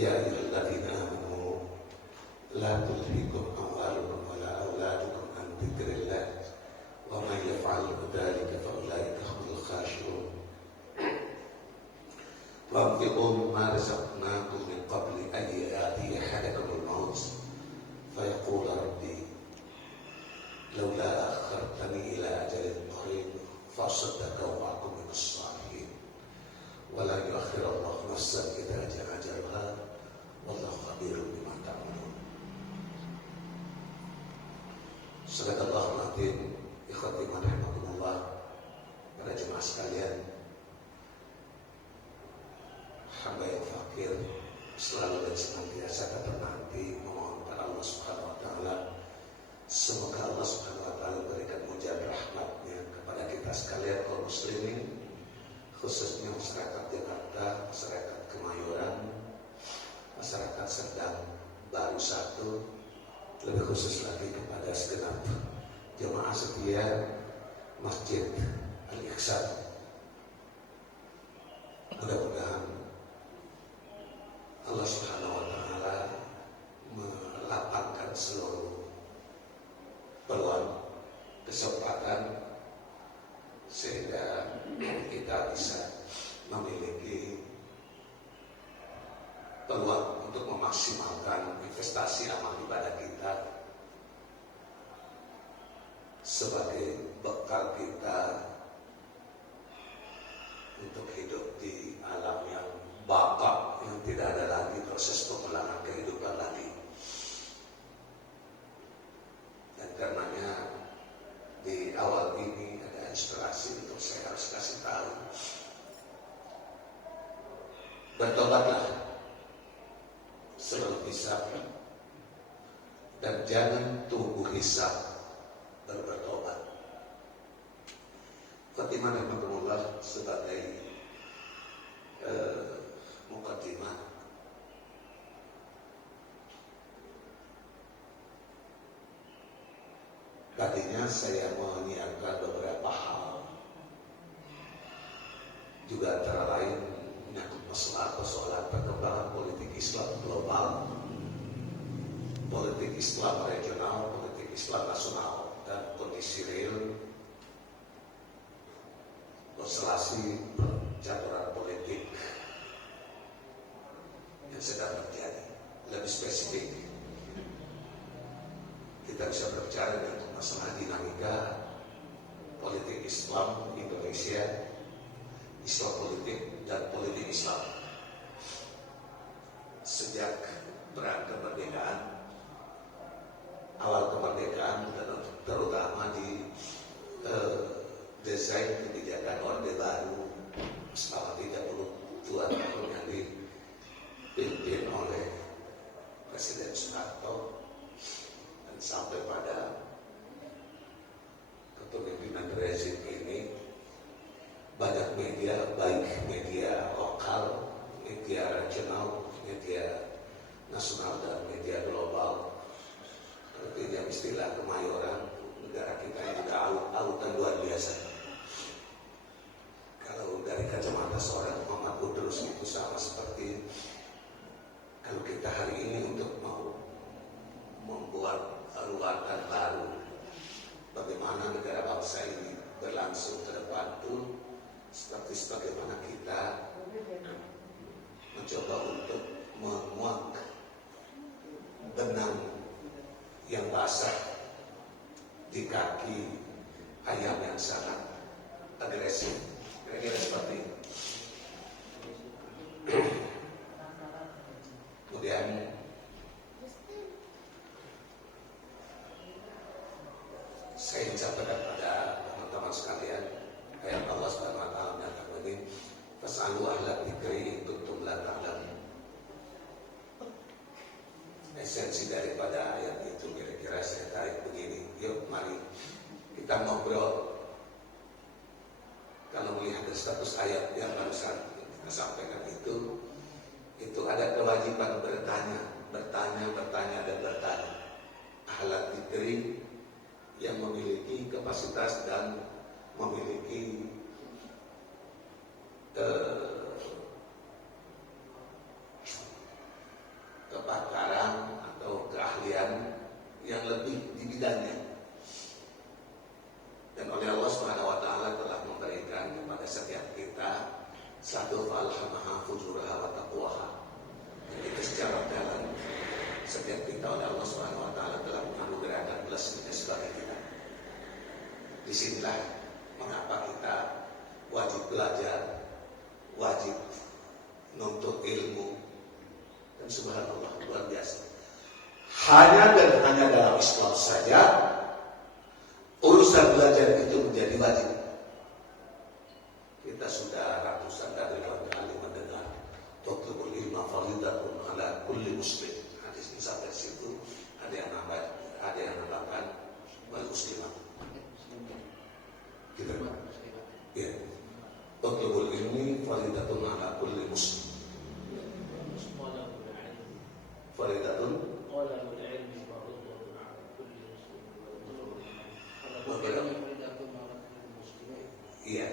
يا أيها الذين آمنوا لا تلهكم أموالكم ولا أولادكم عن ذكر الله ومن يفعل ذلك فأولئك هم الخاسرون وأنفقوا مما رزقناكم من قبل أن يأتي أحدكم الموت فيقول ربي لولا أخرتني إلى أجل قريب فأصدق وأكن من الصالحين ولا يؤخر الله نفسا إذا جاء أجلها والله خبير بما تعملون. Sadaqallahul Azim. Ikhwati rahimakumullah, para jemaah sekalian, hamba yang fakir selalu dan senantiasa menanti memohon kepada Allah Subhanahu wa taala semoga Allah Subhanahu wa taala berikan mujizat rahmatnya kepada kita sekalian kaum muslimin, khususnya masyarakat Jakarta, masyarakat Kemayoran, masyarakat Serdang Baru 1, lebih khusus lagi kepada segenap jemaah setia Masjid Al-Ihsan. Mudah-mudahan Allah Subhanahu wa taala melapangkan seluruh peluang kesempatan sehingga kita bisa memiliki peluang untuk memaksimalkan investasi amal ibadah kita sebagai bekal kita untuk hidup di alam yang bapak, yang tidak ada lagi proses pengulangan kehidupan lagi. Dan karenanya di awal ini ada inspirasi untuk saya harus kasih tahu, bertobatlah sebelum hisab dan jangan tunggu hisab baru bertobat. Fatimah rahimahullah sebagai mukaddimah. Tadinya saya menyiapkan beberapa hal, juga antara lain menyangkut masalah persoalan perkembangan politik Islam global, politik Islam regional, politik Islam nasional, dan kondisi real konstelasi percaturan politik yang sedang terjadi. Lebih spesifik, kita bisa berbicara tentang masalah dinamika politik Islam Indonesia, Islam politik dan politik Islam sejak perang kemerdekaan, awal kemerdekaan, dan terutama di desain kebijakan Orde Baru selama 32 tahun yang dipimpin oleh Presiden Soeharto, dan sampai pada kepemimpinan rezim ini banyak media, baik media lokal, media regional, media nasional, dan media global, artinya istilah Kemayoran, negara kita yang juga autan luar biasa. Kalau dari kacamata seorang Muhammad Kudus itu sama seperti kalau kita hari ini untuk mau membuat ruangan baru bagaimana negara bangsa ini berlangsung ke depan itu seperti sebagaimana kita mencoba untuk memuat benang yang basah di kaki ayam yang sangat agresif. Kira-kira seperti itu. Kemudian saya ingin sampaikan pada teman-teman sekalian, ayat Allah Subhanahu wa taala menyatakan ini, fas'alu ahla dzikri in kuntum la ta'lamun. Esensi daripada ayat itu kira-kira saya tarik begini. Yuk mari kita ngobrol. Kalau melihat status ayat yang barusan kita sampaikan itu ada kewajiban bertanya, dan bertanya. Ahla dzikri yang memiliki kapasitas dan memiliki subhanallah, luar biasa. Hanya dan hanya dalam Islam saja urusan belajar itu menjadi wajib. Kita sudah ratusan kali mendengar "Tutlubul ilma fardhatun ala kulli muslim." Hadis ini sampai situ ada yang nambahkan wal muslimah. Kita ya. "Tutlubul ilmi fardhatun ala kulli muslim." Fardhatun iya,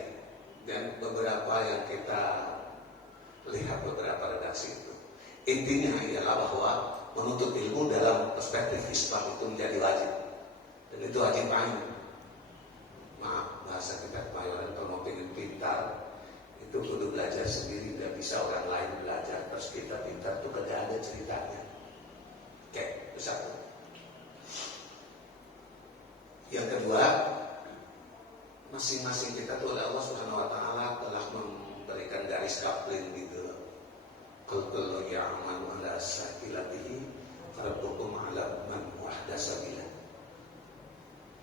dan beberapa yang kita lihat beberapa redaksi itu intinya ialah bahwa menuntut ilmu dalam perspektif Islam itu menjadi wajib, dan itu wajib ain. Maaf bahasa kita kemayoran, kalau mau pengen pintar itu kudu belajar sendiri, tidak bisa orang lain belajar terus kita pintar itu tidak ada ceritanya. Oke, itu satu. Yang kedua, masing-masing kita tuh oleh Allah Subhanahu wa taala telah memberikan garis kapling gitu. Kullu ya'malu ala sakilatihi rabbukum ala man wahdasa bilah.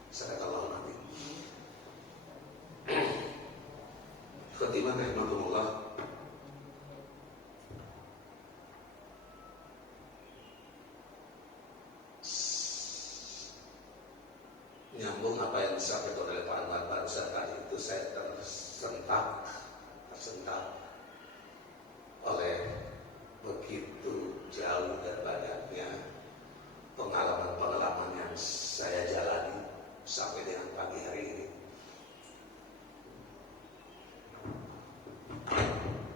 Sadaqallahu nabi. Khatimah rahmatullah. Nyambung apa yang disampaikan oleh Pak Anwar barusan tadi itu, saya tersentak oleh begitu jauh dan banyaknya pengalaman yang saya jalani sampai dengan pagi hari ini.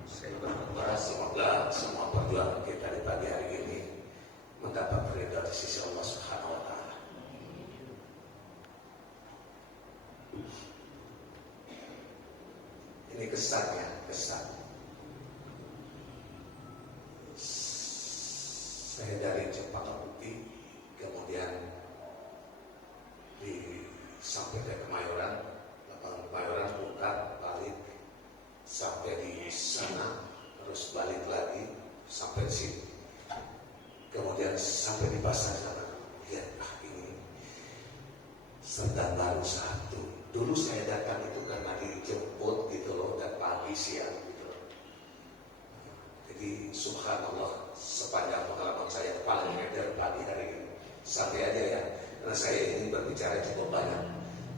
Saya berdoa semoga semua perjuangan kita di pagi hari ini mendapat ridha di sisi Allah Subhanahu wa taala. Ini kesannya, saya dari Cempaka Putih, kemudian sampai ke Kemayoran, lapangan Kemayoran, putar balik sampai di sana, terus balik lagi sampai di sini, kemudian sampai di pasar sana. Lihat, ini Serdang Baru 1. Dulu saya datang itu karena dijemput gitu loh, dan pagi siang gitu loh. Jadi subhanallah, sepanjang pengalaman saya paling meter pagi hari ini. Santai aja ya, karena saya ingin berbicara cukup banyak.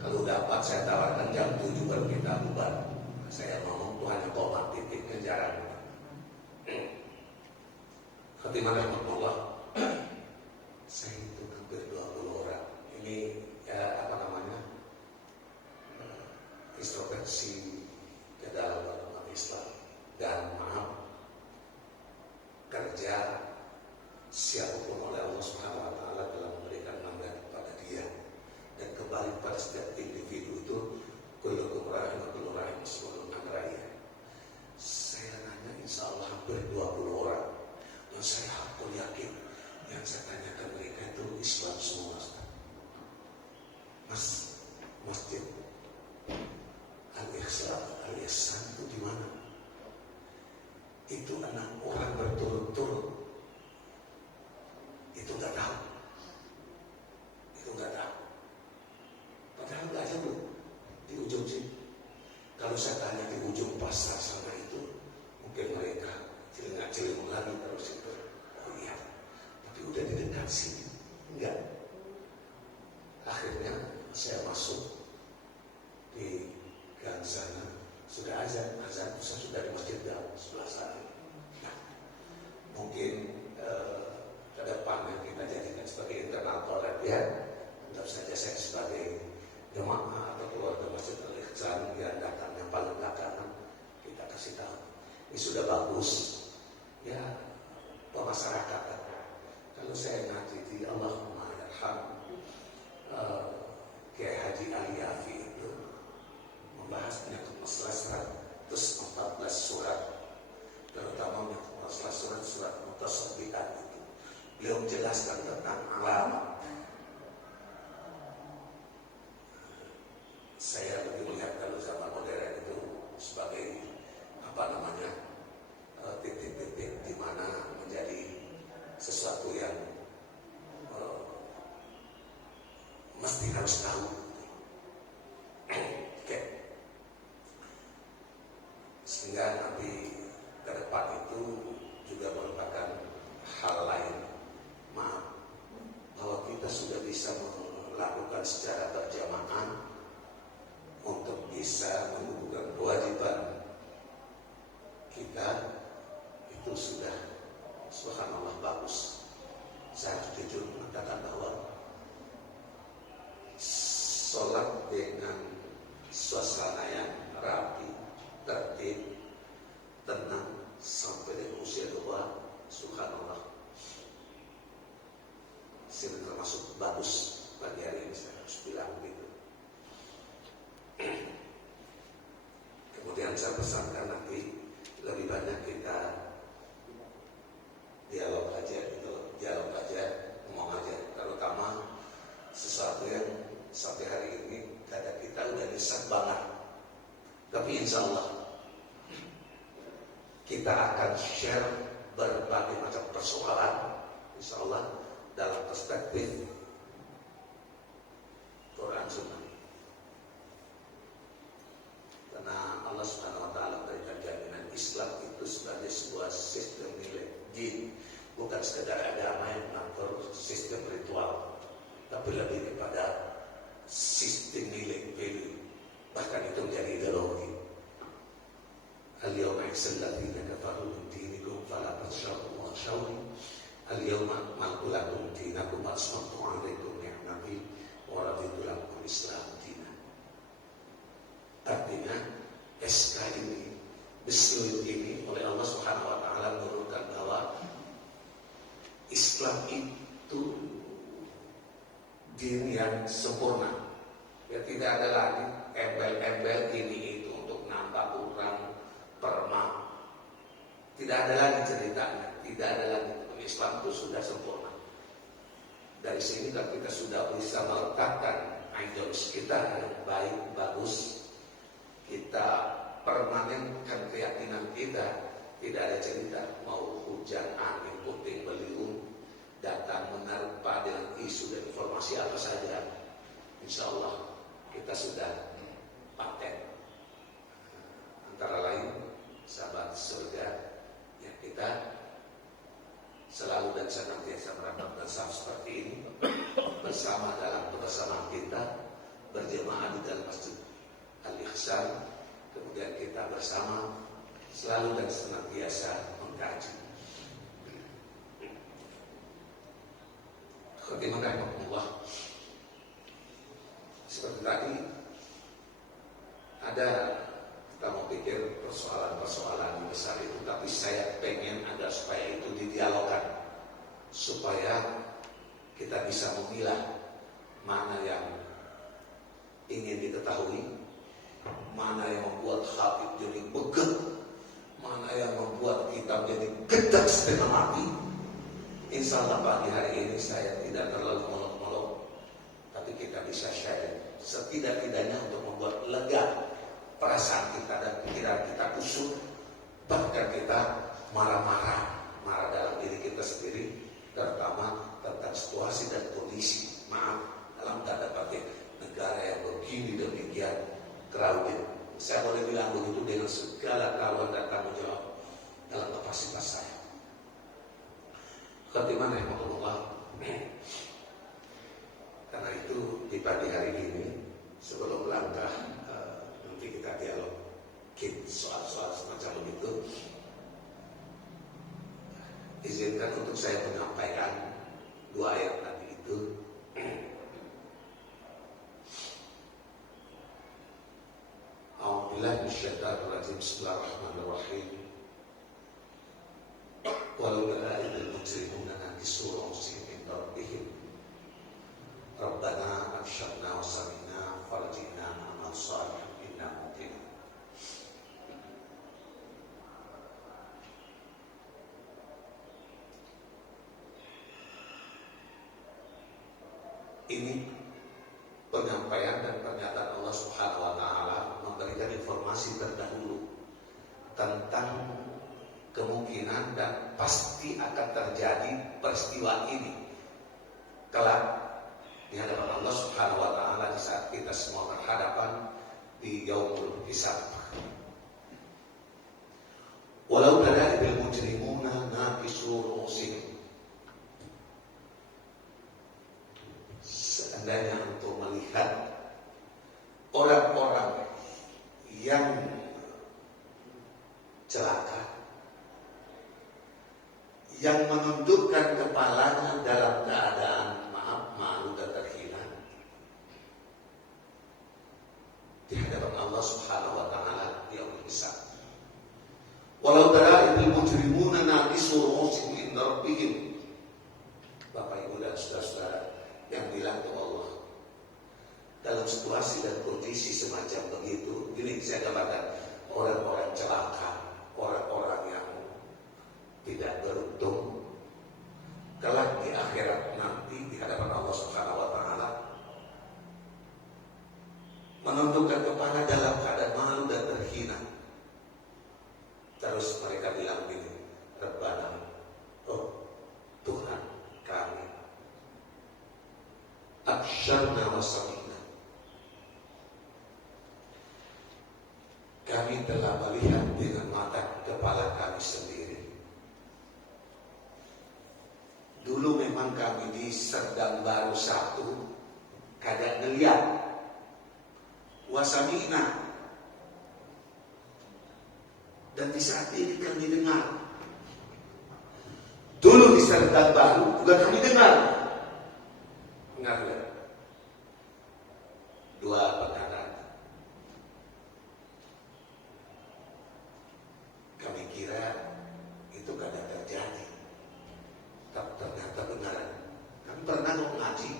Kalau dapat saya tawarkan jam 7 baru kita bubar. Saya ngomong Tuhan yang komat titik kejaran. Khatimah rahmatullah. Saya itu hampir 20 orang. Ini introspeksi ke dalam umat Islam, dan maaf kerja siapapun oleh Allah Subhanahu wa taala telah memberikan mandat kepada dia, dan kembali pada setiap individu itu kullukum ra'in wa kullu ra'in mas'ulun 'an ra'iyah. Saya nanya insya Allah hampir 20 orang, dan saya pun yakin yang saya tanyakan mereka itu Islam semua. Masjid Al-Ihsan itu di mana? Itu 6 orang berturut-turut. Itu nggak tahu. Padahal nggak jauh di ujung sini. Kalau saya tanya di ujung pasar sana itu, mungkin mereka celingak-celinguk lagi terus itu. Oh iya, tapi udah di dekat sini. Enggak. Akhirnya saya masuk di gang sana, sudah azan sudah di masjid dalam sebelah sana. Nah, mungkin ke depan yang kita jadikan sebagai internal pelatihan, tetap saja saya sebagai jemaah atau keluarga Masjid Al-Ihsan yang datang yang paling belakangan, kita kasih tahu ini sudah bagus ya pemasyarakat. Kalau saya ngaji di Allahumma yarham Kiai Haji Ali Yafi itu membahas menyangkut masalah 114 surat, terutama menyangkut masalah surat mutasabbihat itu. Beliau menjelaskan tentang alamat. Saya lebih melihat kalau zaman modern itu sebagai titik-titik di mana menjadi dilakukan secara berjamaah untuk bisa menunjukkan kewajiban kita, itu sudah subhanallah bagus. Saya jujur mengatakan bahwa sholat dengan suasana yang rapi, tertib, tenang sampai dengan usia 2, subhanallah, sudah termasuk bagus pagi hari ini, saya harus bilang begitu. Kemudian saya pesankan nanti lebih banyak kita dialog aja, ngomong aja, terutama sesuatu yang sampai hari ini kadang kita udah nyesek banget, tapi insya Allah kita akan share berbagai macam persoalan, insya Allah dalam perspektif Quran Sunnah. Karena Allah Subhanahu Wa Taala memberikan jaminan Islam itu sebagai sebuah sistem nilai din, bukan sekedar agama yang mengatur sistem ritual, tapi lebih kepada sistem nilai value, bahkan itu menjadi ideologi. Al-yawma yaksallatina kafaru min dinikum fala takhshawhum wakhshawni al-yawma akmaltu lakum dinakum wa atmamtu 'alaikum ni'mati wa raditu lakum al-Islam dinan. Artinya SK ini, Bismillah ini oleh Allah Subhanahu Wa Taala menurunkan bahwa Islam itu din yang sempurna. Ya, tidak ada lagi embel-embel ini itu untuk nambah kurang perma. Tidak ada lagi ceritanya, tidak ada lagi. Islam itu sudah sempurna. Dari sini kalau kita sudah bisa meletakkan ideologi kita yang baik, bagus, kita permanenkan keyakinan kita, tidak ada cerita mau hujan, angin, puting beliung datang menerpa dengan isu dan informasi apa saja, insya Allah kita sudah paten. Antara lain sahabat surga yang kita selalu dan senantiasa merapat bersama seperti ini, bersama dalam kebersamaan kita, berjemaah di dalam Masjid Al-Ihsan, kemudian kita bersama selalu dan senantiasa mengkaji. Khotimah rahmatullah. Seperti tadi ada kita mau pikir persoalan-persoalan besar itu, tapi saya pengen agar supaya itu didialogkan, supaya kita bisa memilah mana yang ingin diketahui, mana yang membuat hati jadi beget, mana yang membuat kita jadi gedek setengah mati. Insya Allah pagi hari ini saya tidak terlalu meluk-meluk, tapi kita bisa share setidak-tidaknya untuk membuat lega perasaan kita dan pikiran kita kusut, bahkan kita marah dalam diri kita sendiri, terutama tentang situasi dan kondisi, maaf, dalam tanda petik negara yang begini demikian crowded. Saya boleh bilang begitu dengan segala kawan dan tanggung jawab dalam kapasitas saya. Khotimah rahmatullah. Karena itu di pagi hari ini sebelum langkah nanti kita dialog soal-soal semacam begitu, izinkan untuk saya menyampaikan 2 ayat tadi itu. A'udzubillahi minasyaitonir rajim. Bismillahirrahmanirrahim. Walau la'idul mujrimuna nakisu ru'usihim min rabbihim Rabbana absyarna wa samina farjina amal salih inna muqim. Ini penyampaian dan pernyataan Allah Subhanahu Wa Taala memberikan informasi terdahulu tentang kemungkinan dan pasti akan terjadi peristiwa ini kelak di hadapan Allah Subhanahu Wa Taala di saat kita semua berhadapan di yaumul hisab. Walau tara bil mujrimuna naqisu ru'usihim, seandainya untuk melihat melihat orang-orang yang celaka, yang menundukkan kepalanya dalam keadaan malu dan terhina di hadapan Allah Subhanahu wa taala di yaumil hisab. Walau tara idil mujrimuna naqisu ru'usihim inda rabbihim. Bapak Ibu dan saudara-saudara yang bilang ke Allah, dalam situasi dan kondisi semacam begitu, ini saya gambarkan orang-orang celaka, orang-orang yang tidak beruntung kelak di akhirat nanti di hadapan Allah Subhanahu wa taala, menundukkan kepala dalam keadaan malu dan terhina. Terus mereka bilang begini, Rabbana, oh Tuhan kami, absyarna wa samina, kami telah melihat dengan mata kepala kami sendiri. Dulu memang kami di Serdang Baru 1 kagak ngeliat, wasamina, dan di saat ini kami dengar. Dulu di Serdang Baru juga kami dengar. Dengar dua perkataan. Kami kira itu kagak terjadi, tapi ternyata benar. Kami pernah ngaji.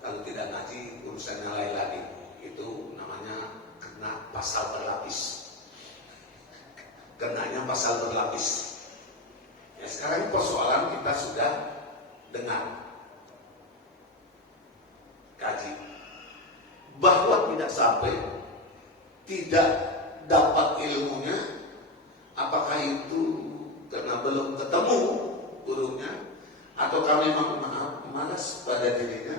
Kalau tidak ngaji urusannya lain lagi. Itu namanya kena pasal berlapis. Kenanya pasal berlapis. Ya, sekarang persoalan kita sudah dengar, kaji, bahwa tidak sampai, tidak dapat ilmunya. Apakah itu karena belum ketemu gurunya, atau kami memang malas pada dirinya?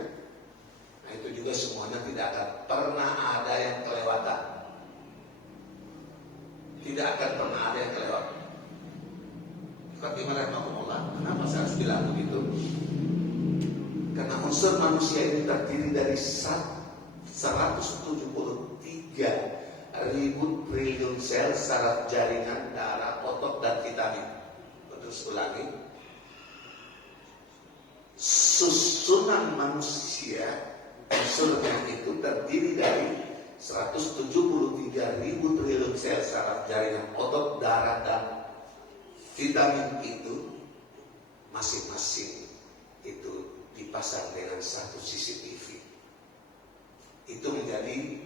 Nah, itu juga semuanya tidak akan pernah ada yang kelewatan. Tidak akan pernah ada yang kelewatan. Fatimah rahimahumullah, kenapa saya harus bilang begitu? Karena unsur manusia ini terdiri dari 173.000 triliun sel saraf, jaringan, darah, otot, dan vitamin. Terus ulangi, susunan manusia unsurnya itu terdiri dari 173.000 triliun sel saraf, jaringan, otot, darah, dan vitamin. Itu masing-masing itu dipasang dengan satu CCTV. Itu menjadi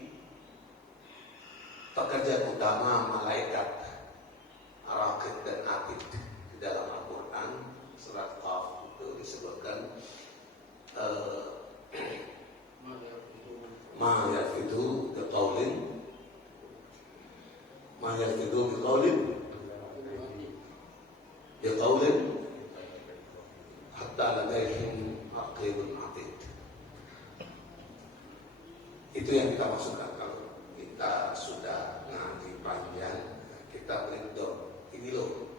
pekerjaan utama malaikat Raqib dan Atid. Di dalam Al-Quran surat Qaf itu disebutkan ma yalfidu biqaulin hatta ladaihim raqibun atid. Itu yang kita maksudkan. Kalau kita sudah ngaji panjang, kita beritahu ini loh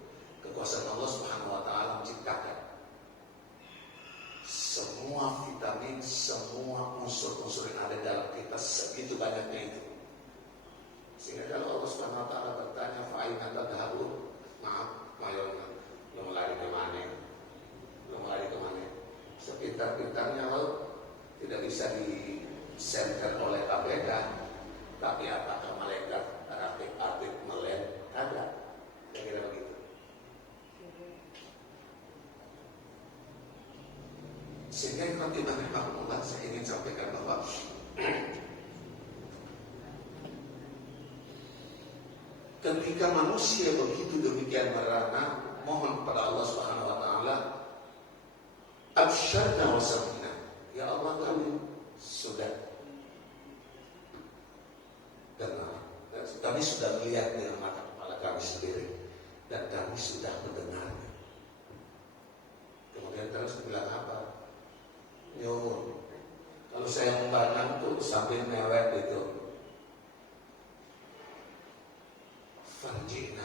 kekuasaan Allah Subhanahu wa taala menciptakan semua vitamin, semua unsur-unsur yang ada dalam kita, segitu banyaknya itu. Sehingga kalau Allah Subhanahu wa taala bertanya, fa'aina tadhhabun? Maaf, mayon, lu lari ke mana? Sekitar-kitarnya lo tidak bisa disenter oleh KPK, tapi apakah malaikat Raqib melihat? Ada. Kira-kira begitu. Sehingga kalau kita memang saya ingin sampaikan bahwa ketika manusia begitu demikian merana mohon kepada Allah Subhanahu wa taala, absyarna wa samina, ya Allah kami sudah dengar, kami sudah melihat dengan mata kepala kami sendiri, dan kami sudah mendengarnya. Kemudian terus bilang apa? Nyuwun, kalau saya memandang tuh sambil mewek itu, farjina,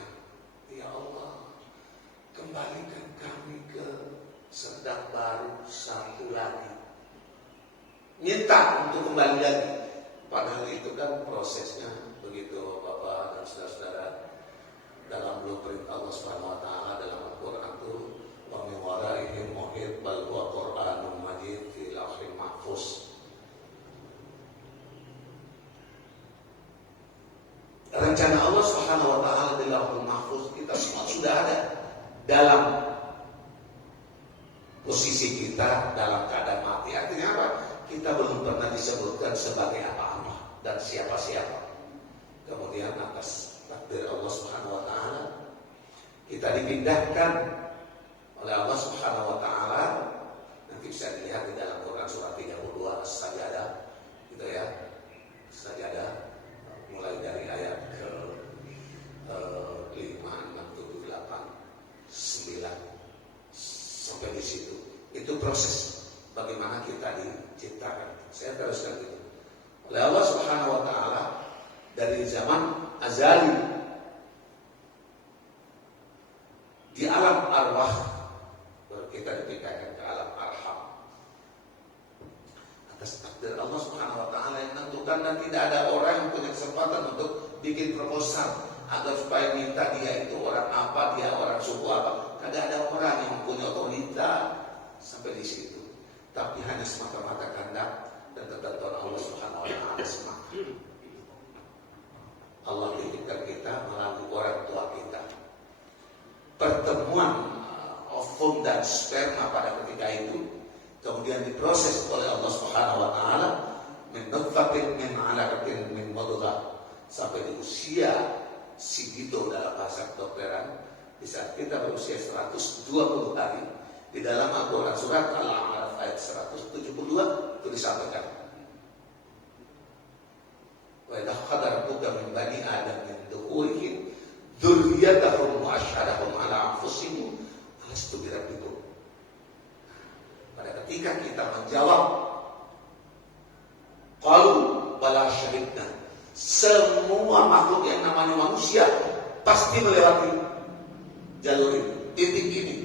ya Allah, kembalikan kami ke Serdang Baru 1 lagi. minta untuk kembali lagi. Padahal itu kan prosesnya begitu Bapak dan saudara-saudara, dalam blueprint Allah Subhanahu wa taala dalam Al-Qur'an itu wa min waraihim muhit bal huwa Qur'anun majid fi lauhil mahfuz. Rencana Allah Subhanahu wa taala di lauhul mahfuz kita semua sudah ada dalam posisi kita dalam keadaan mati. Artinya apa? Kita belum pernah disebutkan sebagai apa-apa dan siapa-siapa. Kemudian atas takdir Allah Subhanahu wa taala kita dipindahkan oleh Allah Subhanahu wa taala. Nanti bisa dilihat di dalam Quran surat 32 As-Sajdah gitu ya. Sajdah mulai dari ayat ke 5, 6, 7, 8, 9 sampai di situ. Itu proses bagaimana kita diciptakan. Saya teruskan gitu. Oleh Allah Subhanahu wa taala dari zaman azali di alam arwah kita dipindahkan ke alam arham atas takdir Allah Subhanahu wa taala yang menentukan, dan tidak ada orang yang punya kesempatan untuk bikin proposal agar supaya minta dia itu orang apa, dia orang suku apa. Tidak ada orang yang punya otorita sampai di situ. Tapi hanya semata-mata kehendak dan ketentuan Allah Subhanahu wa taala semata. Allah titipkan kita melalui orang tua kita. Pertemuan ovum dan sperma pada ketika itu kemudian diproses oleh Allah Subhanahu wa taala min nutfatin min 'alaqatin min mudghah sampai di usia segitu dalam bahasa kedokteran. Di saat kita berusia 120 hari, di dalam Al-Quran surat Al-A'raf ayat 172 itu disampaikan, wa idza khadara rabbuka min bani adam min dhuhurihim dzurriyyatahum wa asyhadahum ala anfusihim alastu birabbikum. Pada ketika kita menjawab qalu bala syahidna, semua makhluk yang namanya manusia pasti melewati jalur ini, titik ini.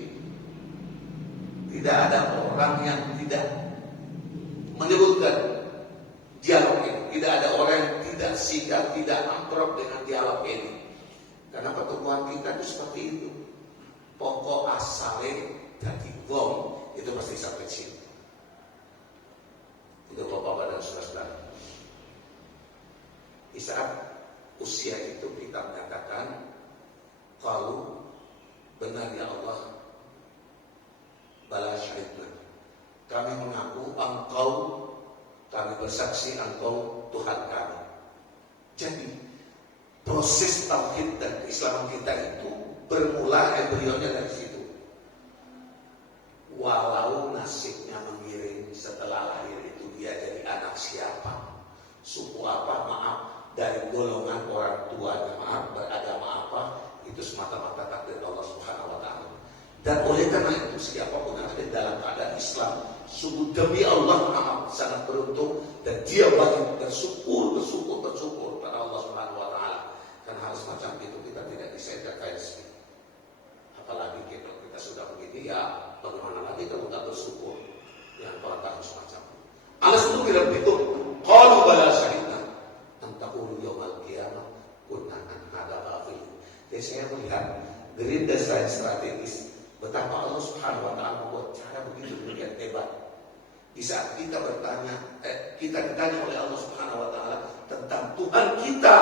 Tidak ada orang yang tidak menyebutkan dialog ini. Tidak ada orang yang tidak sigap, tidak amprok dengan dialog ini. Karena pertemuan kita itu seperti itu. Pokok asalnya dari wong itu pasti sampai sini. Itu Bapak dan saudara-saudara. Di saat usia itu kita menyatakan kalau benar ya Allah, bala syahidna, kami mengaku engkau, kami bersaksi engkau Tuhan kami. Jadi proses tauhid dan keislaman kita itu bermula embrionya dari situ. Walau nasibnya mengiring setelah lahir itu dia jadi anak siapa, suku apa, maaf, dari golongan orang tuanya, maaf, beragama apa, itu semata-mata takdir Allah Subhanahu wa taala. Dan oleh karena itu siapapun yang ada dalam keadaan Islam, sungguh demi Allah amat sangat beruntung, dan dia wajib bersyukur pada Allah Subhanahu wa taala. Karena hal semacam itu kita tidak bisa kayak apalagi kita sudah begini, ya bagaimana lagi kalau tidak bersyukur yang pengetahuan semacam itu. Alastu birabbikum qalu bala syahidna an taqulu yaumal qiyamah kunna an hadza ghafilin. Jadi saya melihat gerindra strategis betapa Allah Subhanahu wa taala membuat cara begitu demikian hebat. Di saat kita bertanya, kita ditanya oleh Allah Subhanahu wa taala tentang Tuhan kita,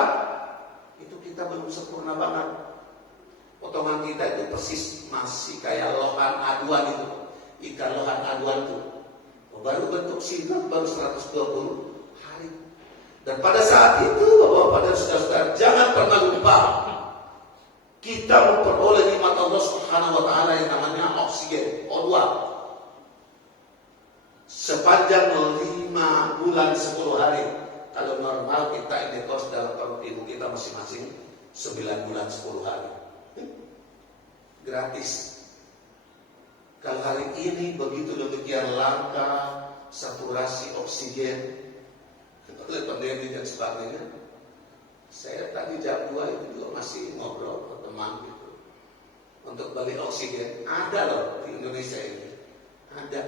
itu kita belum sempurna banget. Potongan kita itu persis masih kayak lohan aduan itu, ikan lohan aduan itu. Baru bentuk singkat baru 120 hari. Dan pada saat itu Bapak-bapak dan saudara-saudara, jangan pernah lupa kita memperoleh nikmat Allah Subhanahu wa taala yang namanya oksigen, O2. Sepanjang 5 bulan 10 hari. Kalau normal kita indekos dalam perut ibu kita masing-masing 9 bulan 10 hari. Gratis. Kalau hari ini begitu demikian langka saturasi oksigen oleh pandemi dan sebagainya. Saya tadi jam 2 itu juga masih ngobrol ke teman gitu. Untuk beli oksigen ada loh di Indonesia ini. Ada.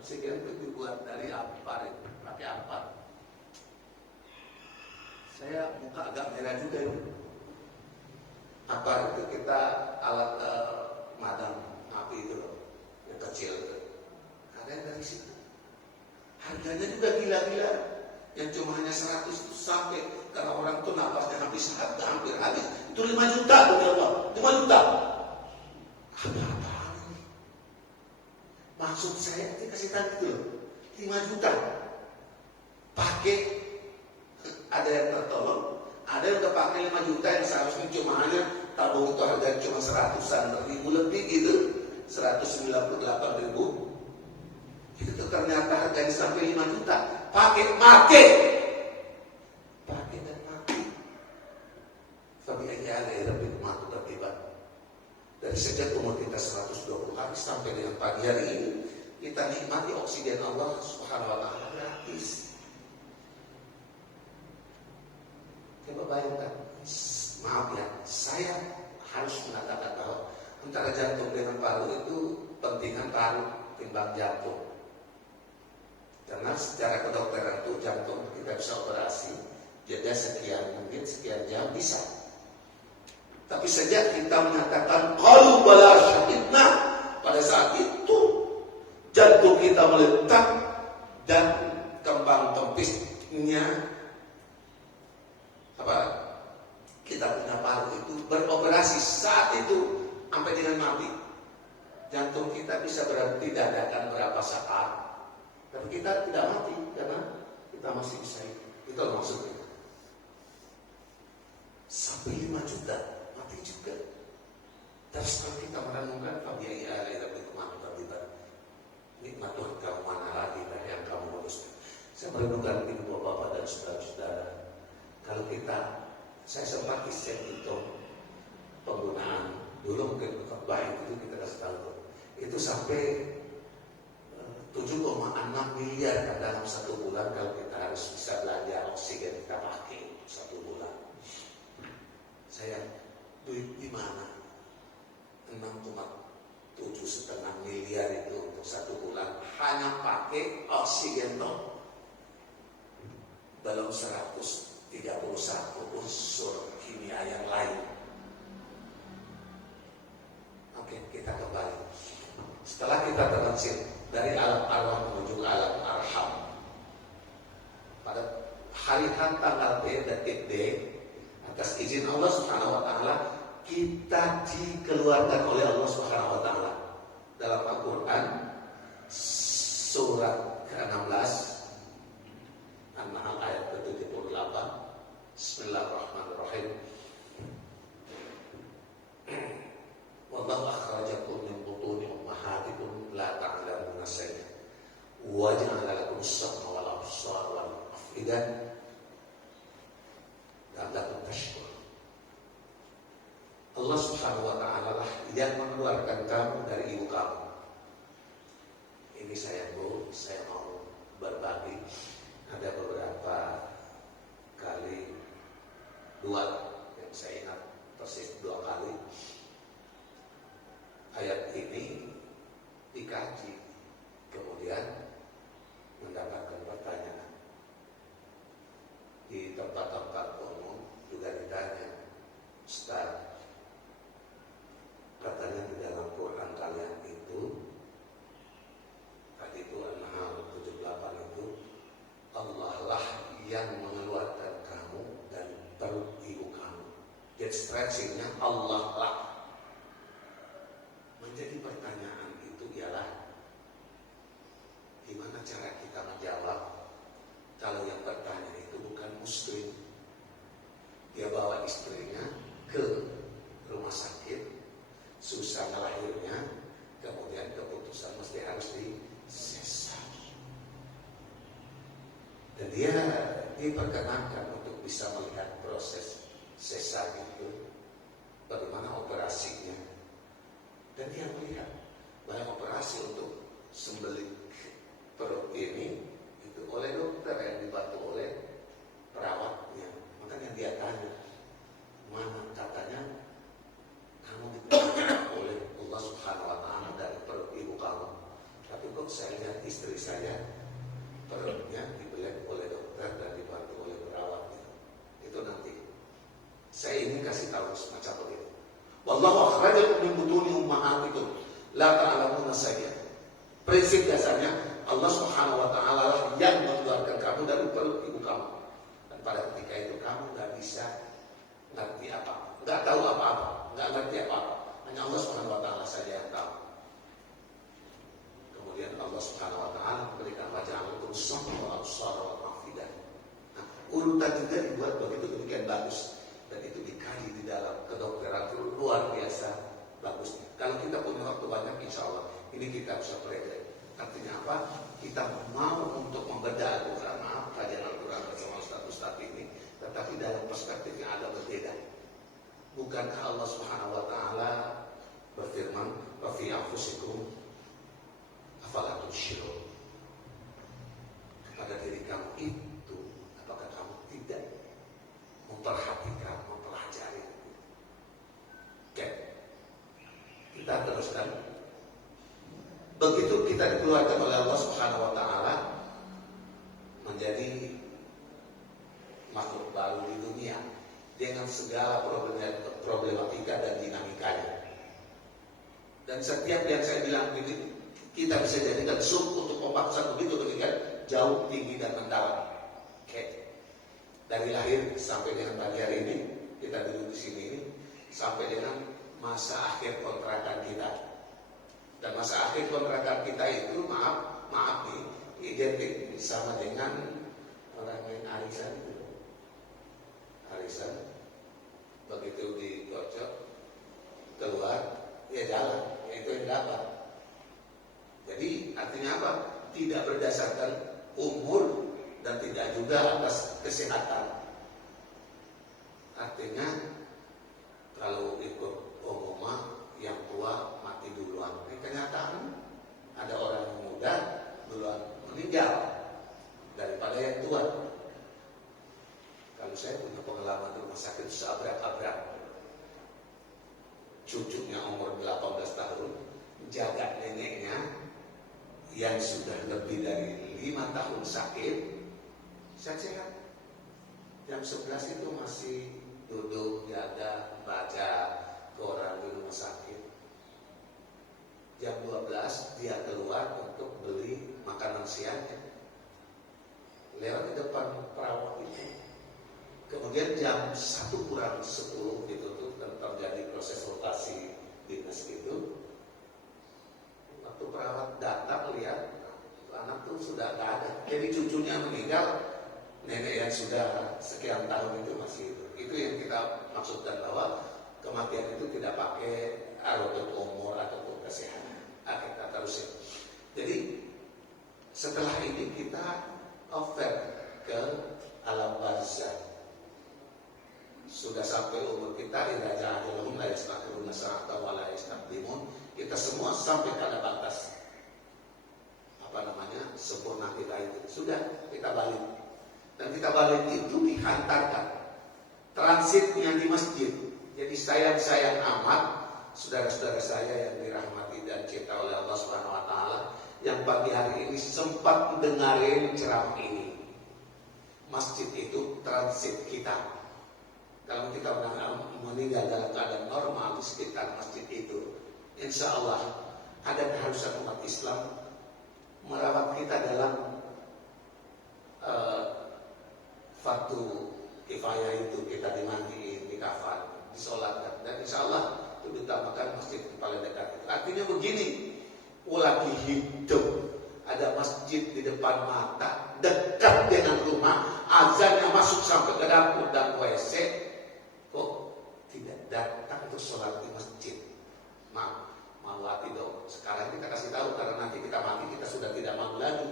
Oksigen itu dibuat dari apar, pakai apar. Saya muka agak merah juga ini. Apar itu kita alat madam api itu loh, yang kecil itu. Ada yang dari situ. Harganya juga gila-gila. Yang cuma hanya 100 itu sampai kalau orang tuh napasnya hampir habis. Itu 5 juta, demi Allah. 5 juta. Apa-apaan ini? Maksud saya dikasih tahu gitu loh. 5 juta. Pakai, ada yang tertolong, ada yang udah pakai 5 juta yang seharusnya cuma hanya tabung itu harga cuma 100-an ribu lebih gitu. 198 ribu. Itu ternyata harganya sampai 5 juta. Pakai dan mati. Fabi'ayyi ala'i rabbikuma tukadziban. Dari sejak umur kita 120 hari sampai dengan pagi hari ini, kita nikmati oksigen Allah Subhanahu wa taala gratis. Coba bayangkan, maaf ya, saya harus mengatakan bahwa antara jantung dengan paru itu pentingan paru timbang jantung. Karena secara kedokteran itu jantung kita bisa operasi jeda mungkin sekian jam bisa. Tapi sejak kita menyatakan qalu bala syahidna, pada saat itu jantung kita meletak dan kembang kempisnya kita punya paru itu beroperasi saat itu sampai dengan mati. Jantung kita bisa berhenti dadakan berapa saat. Tapi kita tidak mati karena kita masih bisa hidup. Itu maksudnya. Sampai 5 juta mati juga. Terus kalau kita merenungkan fabi'ayyi ala'i rabbikuma tukadziban. Nikmat Tuhan kamu mana lagi dari yang kamu uruskan. Saya merenungkan ini bapak-bapak dan saudara-saudara. Kalau saya sempat isi itu penggunaan dulu mungkin baik itu kita kasih tahu. Itu sampai 7,6 miliar dalam 1 bulan kalau kita harus bisa belanja oksigen kita pakai 1 bulan. Saya duit di mana? 6,7,5 miliar itu untuk 1 bulan hanya pakai oksigen toh. Belum 131 unsur kimia yang lain. Oke, kita kembali. Setelah kita transit dari alam arwah menuju ke alam arham, pada hari tanggal D detik D, atas izin Allah Subhanahu wa taala, kita dikeluarkan oleh Allah Subhanahu wa taala. Dalam Al-Qur'an surat ke-16 An-Nahl ayat ke-78. Bismillahirrahmanirrahim. Wallahu akhrajakum min butuni ummahatikum la ta'lamuna shay'an wa ja'ala lakum as-sam'a wal absara wal af'idah la'allakum tashkurun. Allah Subhanahu wa taala lah yang mengeluarkan kamu dari ibu kamu. Ini saya mau berbagi. Ada beberapa kali, 2 yang saya ingat persis 2 kali ayat ini dikaji, kemudian mendapatkan pertanyaan di tempat-tempat umum juga ditanya, Ustaz, katanya di dalam Quran kalian itu tadi itu An-Nahl 78 itu Allah lah yang mengeluarkan kamu dari perut ibu kamu. Jadi stretchingnya Allah lah. Menjadi pertanyaan itu ialah gimana cara kita menjawab kalau yang bertanya itu bukan muslim. Dia bawa istrinya ke rumah sakit, susah melahirnya, kemudian keputusan mesti harus disesar. Dan dia diperkenankan untuk bisa melihat proses sesar itu, bagaimana operasinya. Dan dia melihat bahwa operasi untuk sembelit perut ini itu oleh dokter yang dibantu oleh perawatnya. Makanya dia tanya, mana katanya kamu dikeluarkan oleh Allah Subhanahu wa taala dari perut ibu kamu. Tapi kok kok saya lihat istri saya perutnya dibelek oleh dokter dan dibantu oleh perawat. Itu nanti saya ingin kasih tahu semacam begitu. Wallahu akhrajakum min butuni ummahatikum la ta'lamuna saja. Prinsip dasarnya Allah Subhanahu wa taala lah yang mengeluarkan kamu dari perut ibu kamu. Dan pada ketika itu kamu enggak bisa ngerti apa, enggak tahu apa-apa, enggak ngerti apa-apa. Hanya Allah Subhanahu wa taala saja yang tahu. Kemudian Allah Subhanahu wa taala memberikan wajah untuk sam'a wa absara wa afidah. Nah, urutan juga dibuat begitu demikian bagus dan itu dikaji di dalam kedokteran itu luar biasa bagusnya. Kalau kita punya waktu banyak, insya Allah ini kita bisa pelajari. Artinya apa? Kita mau untuk membedah Al-Quran, maaf kajian Al-Quran bersama Ustaz-Ustaz ini, tetapi dalam perspektif yang ada berbeda. Bukankah Allah Subhanahu wa taala berfirman, "Wa fi anfusikum afala tubsirun?" Kepada diri kamu itu, apakah kamu tidak memperhatikan, mempelajari? Oke. Kita teruskan. Begitu kita dikeluarkan oleh Allah Subhanahu wa taala menjadi makhluk baru di dunia dengan segala problematika dan dinamikanya. Dan setiap yang saya bilang ini kita bisa jadikan sub untuk pembahasan begitu kan jauh, tinggi dan mendalam. Oke. Dari lahir sampai dengan pagi hari ini kita duduk di sini ini sampai dengan masa akhir kontrakan kita. Dan masa akhir kontrakan kita itu maaf nih identik sama dengan orang yang arisan itu. Arisan begitu dikocok keluar ya jalan, itu yang dapat. Jadi artinya apa? Tidak berdasarkan umur dan tidak juga atas kesehatan. Artinya kalau ikut umumnya yang tua mati duluan. Ini kenyataan ada orang yang muda duluan meninggal daripada yang tua. Kalau saya punya pengalaman di rumah sakit seabrak-abrak, cucunya umur 18 tahun jaga neneknya yang sudah lebih dari 5 tahun sakit, sehat. Jam 11 itu masih duduk, jaga, baca koran di rumah sakit. Jam 12 dia keluar untuk beli makanan siangnya. Lewat di depan perawat itu. Kemudian jam 1 kurang 10 ditutup dan terjadi proses rotasi dinas itu. Waktu perawat datang lihat anak tuh sudah nggak ada. Jadi cucunya meninggal, nenek yang sudah sekian tahun itu masih hidup. Itu yang kita maksudkan bahwa kematian itu tidak pakai atau umur ataupun kesehatan. Kita terusin. Jadi setelah ini kita offer ke alam barzah. Sudah sampai umur kita ila ja'alahum la yastaqiruna sa'ata wa la yastaqdimun. Kita semua sampai pada batas sempurna kita itu. Sudah kita balik. Dan kita balik itu dihantarkan transitnya di masjid. Jadi sayang-sayang amat saudara-saudara saya yang dirahmati dan cinta oleh Allah Subhanahu wa taala yang pagi hari ini sempat dengarin ceramah ini. Masjid itu transit kita. Kalau kita meninggal dalam keadaan normal di sekitar masjid itu, insya Allah ada keharusan umat Islam merawat kita dalam fardu kifayah itu, kita dimandiin, dikafan, disolatkan, dan insya Allah itu ditambahkan masjid yang paling dekat. Artinya begini, lagi hidup ada masjid di depan mata, dekat dengan rumah, azannya masuk sampai ke dapur dan WC, kok tidak datang untuk sholat di masjid? Malu hati dong. Sekarang kita kasih tahu, karena nanti kita mati kita sudah tidak malu lagi.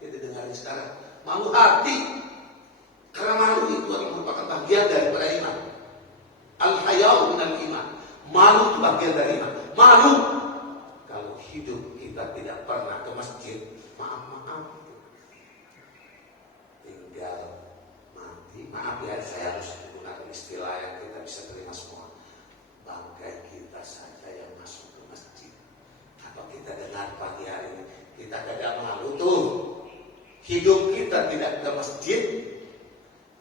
Jadi dengarin sekarang, malu hati, karena malu itu merupakan bagian daripada iman. Al-haya'u minal iman. Malu itu bagian dari iman. Malu kalau hidup kita tidak pernah ke masjid, maaf, tinggal mati. Maaf ya, saya harus menggunakan istilah yang kita bisa terima semua. Bangkai kita saja yang masuk ke masjid. Apa kita dengar pagi hari ini, kita akan hidup kita tidak ke masjid,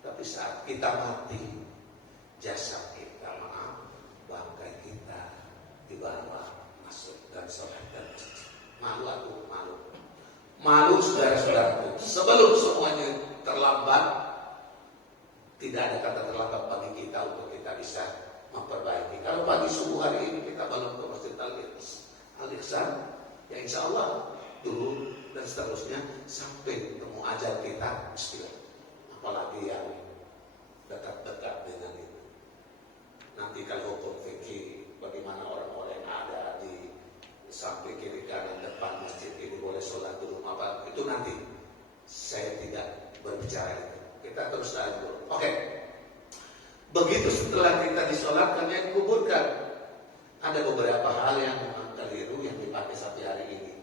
tapi saat kita mati, jasad kita, bangkai kita dibawa masuk dan sholat dan masjid. Malu aku, malu. Malu saudara-saudaraku. Sebelum semuanya terlambat, tidak ada kata terlambat bagi kita untuk kita bisa memperbaiki. Kalau pagi subuh hari ini kita belum ke Masjid Al-Ikhsan, ya insya Allah dulu dan seterusnya sampai temu ajal kita, bismillah. Apalagi yang dekat-dekat dengan itu. Nanti kalau hukum fikih, bagaimana orang-orang yang ada di samping kiri kanan depan masjid ini boleh sholat dulu apa? Itu nanti saya tidak berbicara itu. Kita terus lanjut dulu. Oke. Begitu setelah kita disolatkan yang kuburkan, ada beberapa hal yang memang keliru yang dipakai sampai hari ini.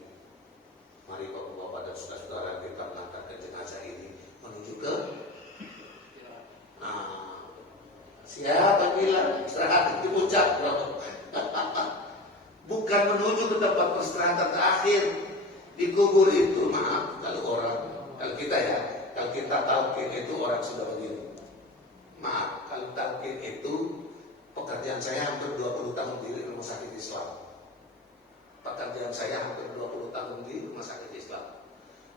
Mari bapak-bapak dan saudara-saudara kita mengantarkan jenazah ini menuju ke siapa bilang istirahat di puncak, bukan menuju ke tempat peristirahatan terakhir di kubur itu. Maaf kalau kita talqin itu orang sudah begini. Maaf, kalau talqin itu pekerjaan saya hampir 20 tahun di rumah sakit Islam. Pekerjaan saya hampir 20 tahun di rumah sakit Islam.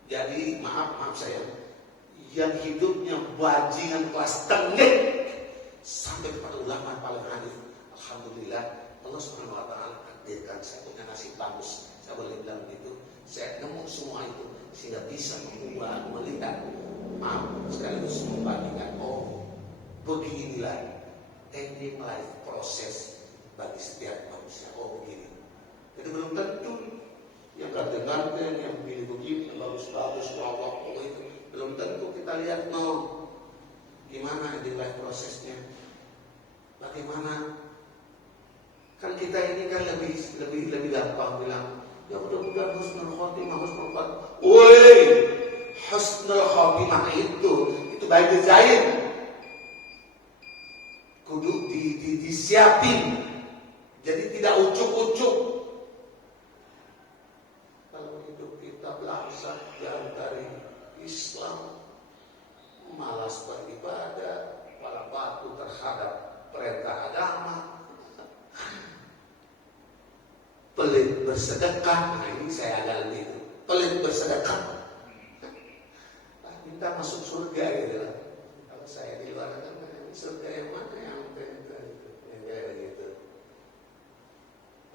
Jadi maaf saya, yang hidupnya bajingan kelas tengah sampai kepada ulama paling hadis. Alhamdulillah Allah Subhanahu wa taala takdirkan saya punya nasib bagus. Saya boleh bilang begitu. Saya nemu semua itu sehingga bisa mengubah, melihat, maaf sekaligus membagikan. Oh, beginilah ending life proses bagi setiap manusia. Oh begini. Jadi belum tentu yang ganteng-ganteng, yang begini-begini, yang bagus-bagus, wah itu belum tentu kita lihat. No, gimana ending life prosesnya? Bagaimana? Kan kita ini kan lebih gampang bilang, ya mudah-mudahan husnul khotimah, husnul khotimah. Woi, husnul khotimah itu by design. Kudu disiapin. Jadi tidak ucuk-ucuk. Kalau hidup kita berasal dari Islam, malas beribadah, kepala batu terhadap perintah agama, pelit bersedekah. Nah ini saya agak lebih itu. Pelit bersedekah, minta masuk surga gitu lah. Kalau saya di luar kan surga yang mana yang kayak begitu.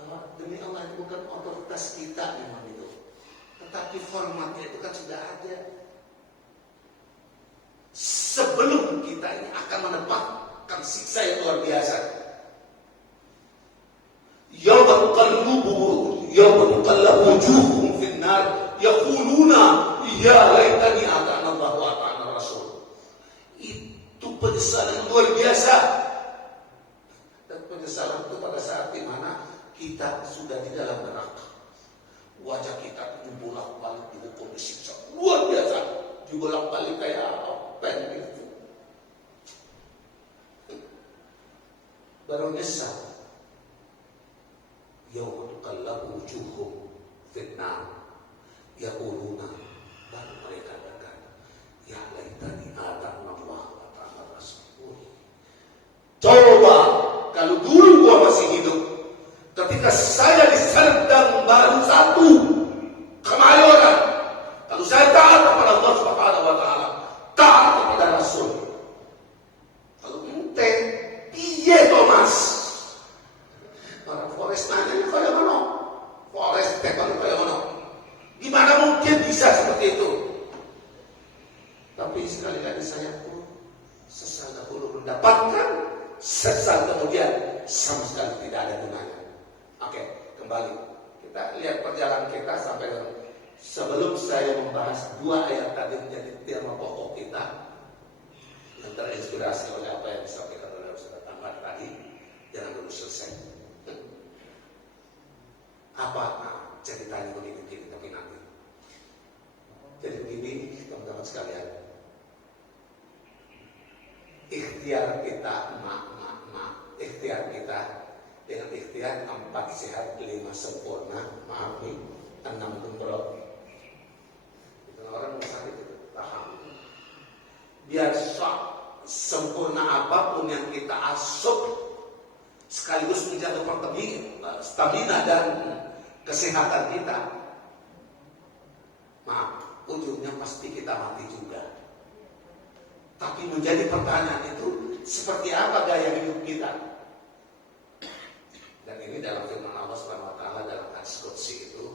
Bahwa demi Allah itu bukan otoritas kita memang itu, tetapi formatnya itu kan sudah ada. Sebelum kita ini akan mendapatkan siksa yang luar biasa. Yawma tuqallabu wujuhum fin nar yaquluna ya laitani ata'ana Allah wa ata'ana Rasul. Itu penyesalan yang luar biasa. Dan penyesalan itu pada saat di mana kita sudah di dalam neraka. Wajah kita dibolak-balik dihukum, disiksa luar biasa. Dibolak-balik kayak pen gitu. Baru nyesal. Yawma tuqallabu wujuhum fin nar yaquluna, baru mereka berkata, ya laitani ata'ana Allah wa ata'ana Rasul. Coba kalau dulu gua masih hidup, ketika saya diserang baru satu kemayoran, kalau saya taat kepada Allah Subhanahu wa taala, taat kepada Rasul. Kalau ente piye Thomas? Orang Forest nanya kaya mana? Forest tekon kaya mana? Gimana mungkin bisa seperti itu? Tapi sekali lagi saya pun sesal dahulu mendapatkan, sesal kemudian sama sekali tidak ada gunanya. Oke, kembali kita lihat perjalanan kita sampai sebelum saya membahas dua ayat tadi menjadi tema pokok kita yang terinspirasi oleh apa yang disampaikan oleh Ustaz Ahmad tadi. Jangan dulu selesai. Apa ceritanya begini tapi nanti. Jadi begini teman-teman sekalian, ikhtiar kita, ikhtiar kita dengan ikhtiar 4 sehat 5 sempurna, maaf nih 6 umroh. Itu orang mau sakit itu. kita asup sekaligus menjatuhkan stamina dan kesehatan kita, ujungnya pasti kita mati juga. Tapi menjadi pertanyaan itu, seperti apa gaya hidup kita? Dan ini dalam firman Allah Subhanahu wa taala dalam hadis qudsi itu,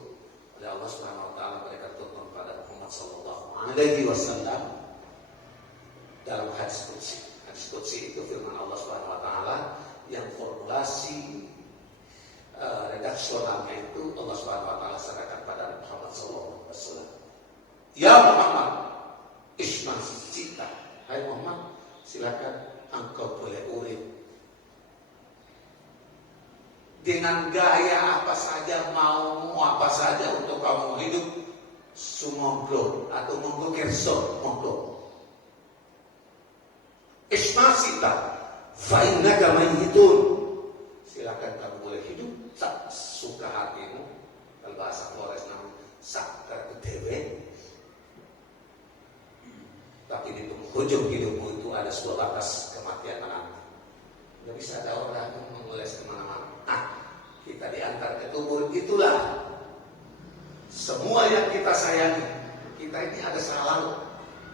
oleh Allah Subhanahu wa taala berikan tuntunan pada Muhammad sallallahu alaihi wasallam dalam hadis qudsi. Hadis qudsi itu firman Allah Subhanahu wa taala yang formulasi redaksionalnya itu Allah Subhanahu wa taala serahkan pada Muhammad sallallahu alaihi wasallam. Ya Muhammad, isma sita. Hai Muhammad, silakan engkau boleh urip dengan gaya apa saja, mau apa saja untuk kamu hidup. Sumonggo atau monggo kerso, monggo. Isma sita, fa innaka mayyitun. Silakan kamu boleh hidup sak suka hatimu. Kalau bahasa Flores namanya sak terdewe. Tapi di penghujung hidupmu itu ada sebuah batas kematian nanti. Tidak bisa ada orang yang mengulas kemana-mana. Kita diantar ke kubur, itulah semua yang kita sayangi. Kita ini ada salah,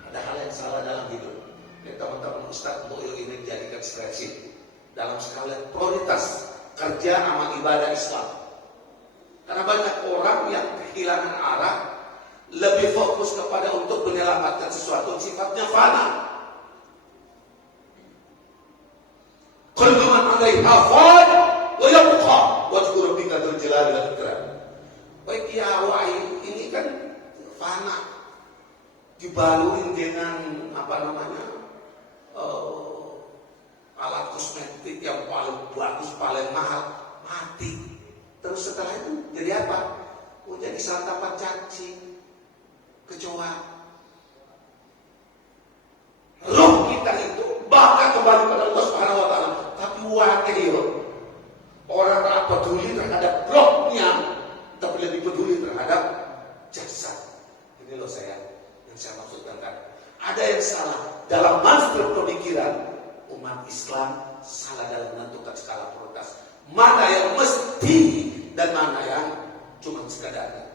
ada hal yang salah dalam hidup. Ya, teman-teman Ustaz Boyo ini dijadikan spreadsheet dalam skala prioritas kerja sama ibadah Islam. Karena banyak orang yang kehilangan arah, lebih fokus kepada untuk menyelamatkan sesuatu yang sifatnya fana. Kullu man 'alaiha fan wa yabqa wajhu rabbika dzul jalali wal ikram. Baik ya wahai, ini kan fana, dibalurin dengan alat kosmetik yang paling bagus, paling mahal, mati. Terus setelah itu jadi apa? Jadi santapan cacing, kecoa. Roh kita itu bakal kembali pada Allah Subhanahu wa taala. Tapi wakil orang tak peduli terhadap rohnya, tapi lebih peduli terhadap jasad. Ini loh yang saya maksudkan kan. Ada yang salah dalam master pemikiran umat Islam, salah dalam menentukan skala prioritas. Mana yang mesti dan mana yang cuma sekadarnya.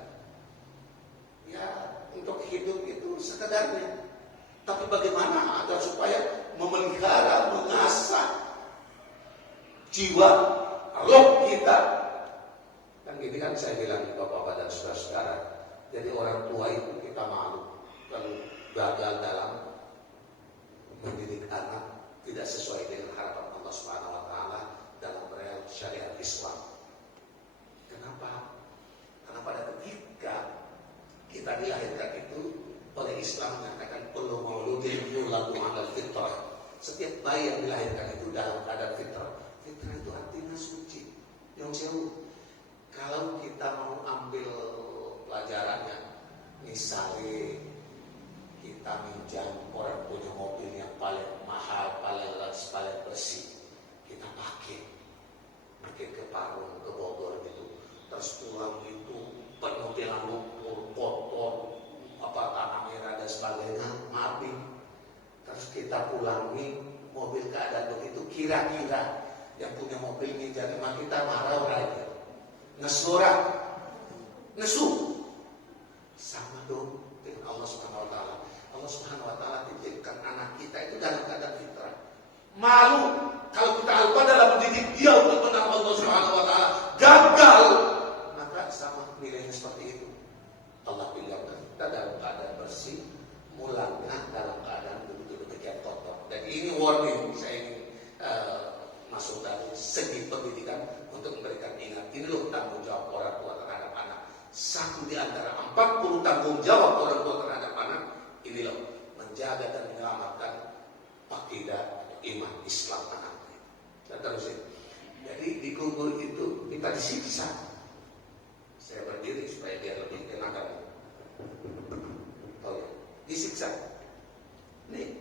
Ya, untuk hidup itu sekadarnya. Tapi bagaimana agar supaya memelihara, mengasah jiwa, roh kita. Dan gini kan saya bilang bapak-bapak dan saudara-saudara, jadi orang tua itu kita malu kalau gagal dalam mendidik anak tidak sesuai dengan harapan Allah Subhanahu wa taala dalam real syariat Islam. Kenapa? Karena pada ketika kita dilahirkan itu oleh Islam mengatakan kullu mauludin yuladu 'alal fitrah. Setiap bayi yang dilahirkan itu dalam keadaan fitrah. Fitrah itu artinya suci. Yang jauh. Kalau kita mau ambil pelajarannya, misalnya kita minjam orang punya mobil yang paling mahal, paling laris, paling bersih, kita pakai ke Parung, ke Bogor gitu. Terus pulang itu penuh dengan lumpur, kotor, tanah merah dan sebagainya, mati. Terus kita pulangi mobil keadaan begitu, kira-kira yang punya mobil ini jadi kita marah lagi, ngesurat, nesu, sama dong dengan Allah Subhanahu wa taala. Allah Subhanahu wa taala titipkan anak kita itu dalam keadaan fitrah. Malu kalau kita lupa dalam mendidik dia untuk mengenal Allah Subhanahu wa taala, gagal, maka sama nilainya seperti itu. Allah pindahkan kita dalam keadaan bersih, mulanya dalam keadaan begitu demikian kotor. Dan ini warning, saya ingin masuk dari segi pendidikan untuk memberikan ingat. Ini loh tanggung jawab orang tua terhadap anak. Satu di antara 40 tanggung jawab orang tua terhadap anak, ini loh menjaga dan menyelamatkan akidah iman Islam anaknya. Dan terusin. Jadi di kubur itu kita disiksa. Saya berdiri supaya dia lebih kenakan. Oh ya, disiksa. Nih,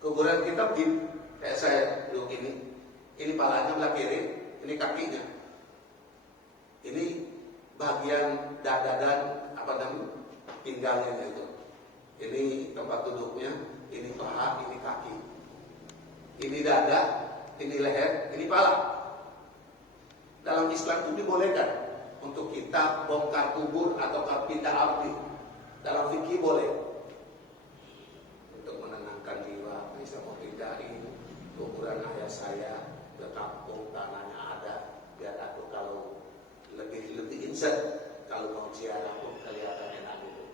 kuburan kita kayak saya duduk ini palanya belah kiri, ini kakinya, ini bagian dada dan pinggangnya itu, ini tempat duduknya, ini paha, ini kaki. ini dada, ini leher, ini pala. Dalam Islam itu dibolehkan untuk kita bongkar kubur atau pindah api. Dalam fikih boleh. Untuk menenangkan jiwa, bisa mau pindahin kuburan ayah saya ke kampung, tanahnya ada, biar aku kalau lebih insan, kalau mau ziarah pun kelihatan enak gitu.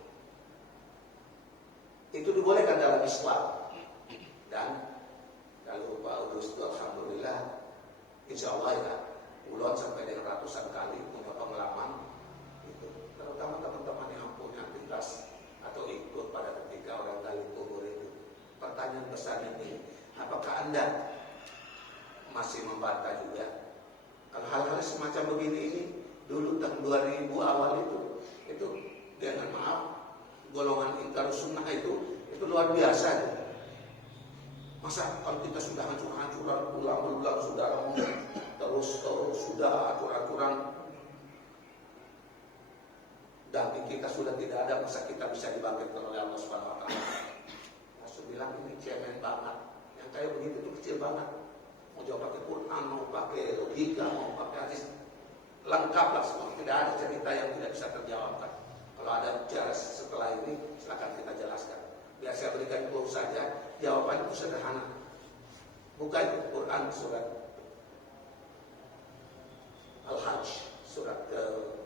Itu dibolehkan dalam Islam. Dan kalau Pak Udus itu alhamdulillah, insya Allah ya, puluhan sampai dengan ratusan kali punya pengalaman itu, terutama teman-teman yang punya aktivitas atau ikut pada ketika orang gali kubur itu. Pertanyaan besar ini, apakah Anda masih membantah juga? Kalau hal-hal semacam begini ini dulu tahun 2000 awal itu dengan maaf, golongan ingkar sunnah itu luar biasa ya. Masa kalau kita sudah hancur-hancuran ulang-ulang sudah terus sudah aturan-aturan daging kita sudah tidak ada, masa kita bisa dibangkitkan oleh Allah Subhanahu wa taala. Rasul bilang ini cemen banget. Yang kayak begitu itu kecil banget. Mau jawab pakai Quran, mau pakai logika, mau pakai hadis, lengkap lah semua. Tidak ada cerita yang tidak bisa terjawabkan. Kalau ada bicara setelah ini, silakan kita jelaskan. Biar saya berikan clue saja, jawaban itu sederhana. Buka itu Quran surat Al-Hajj, surat ke-22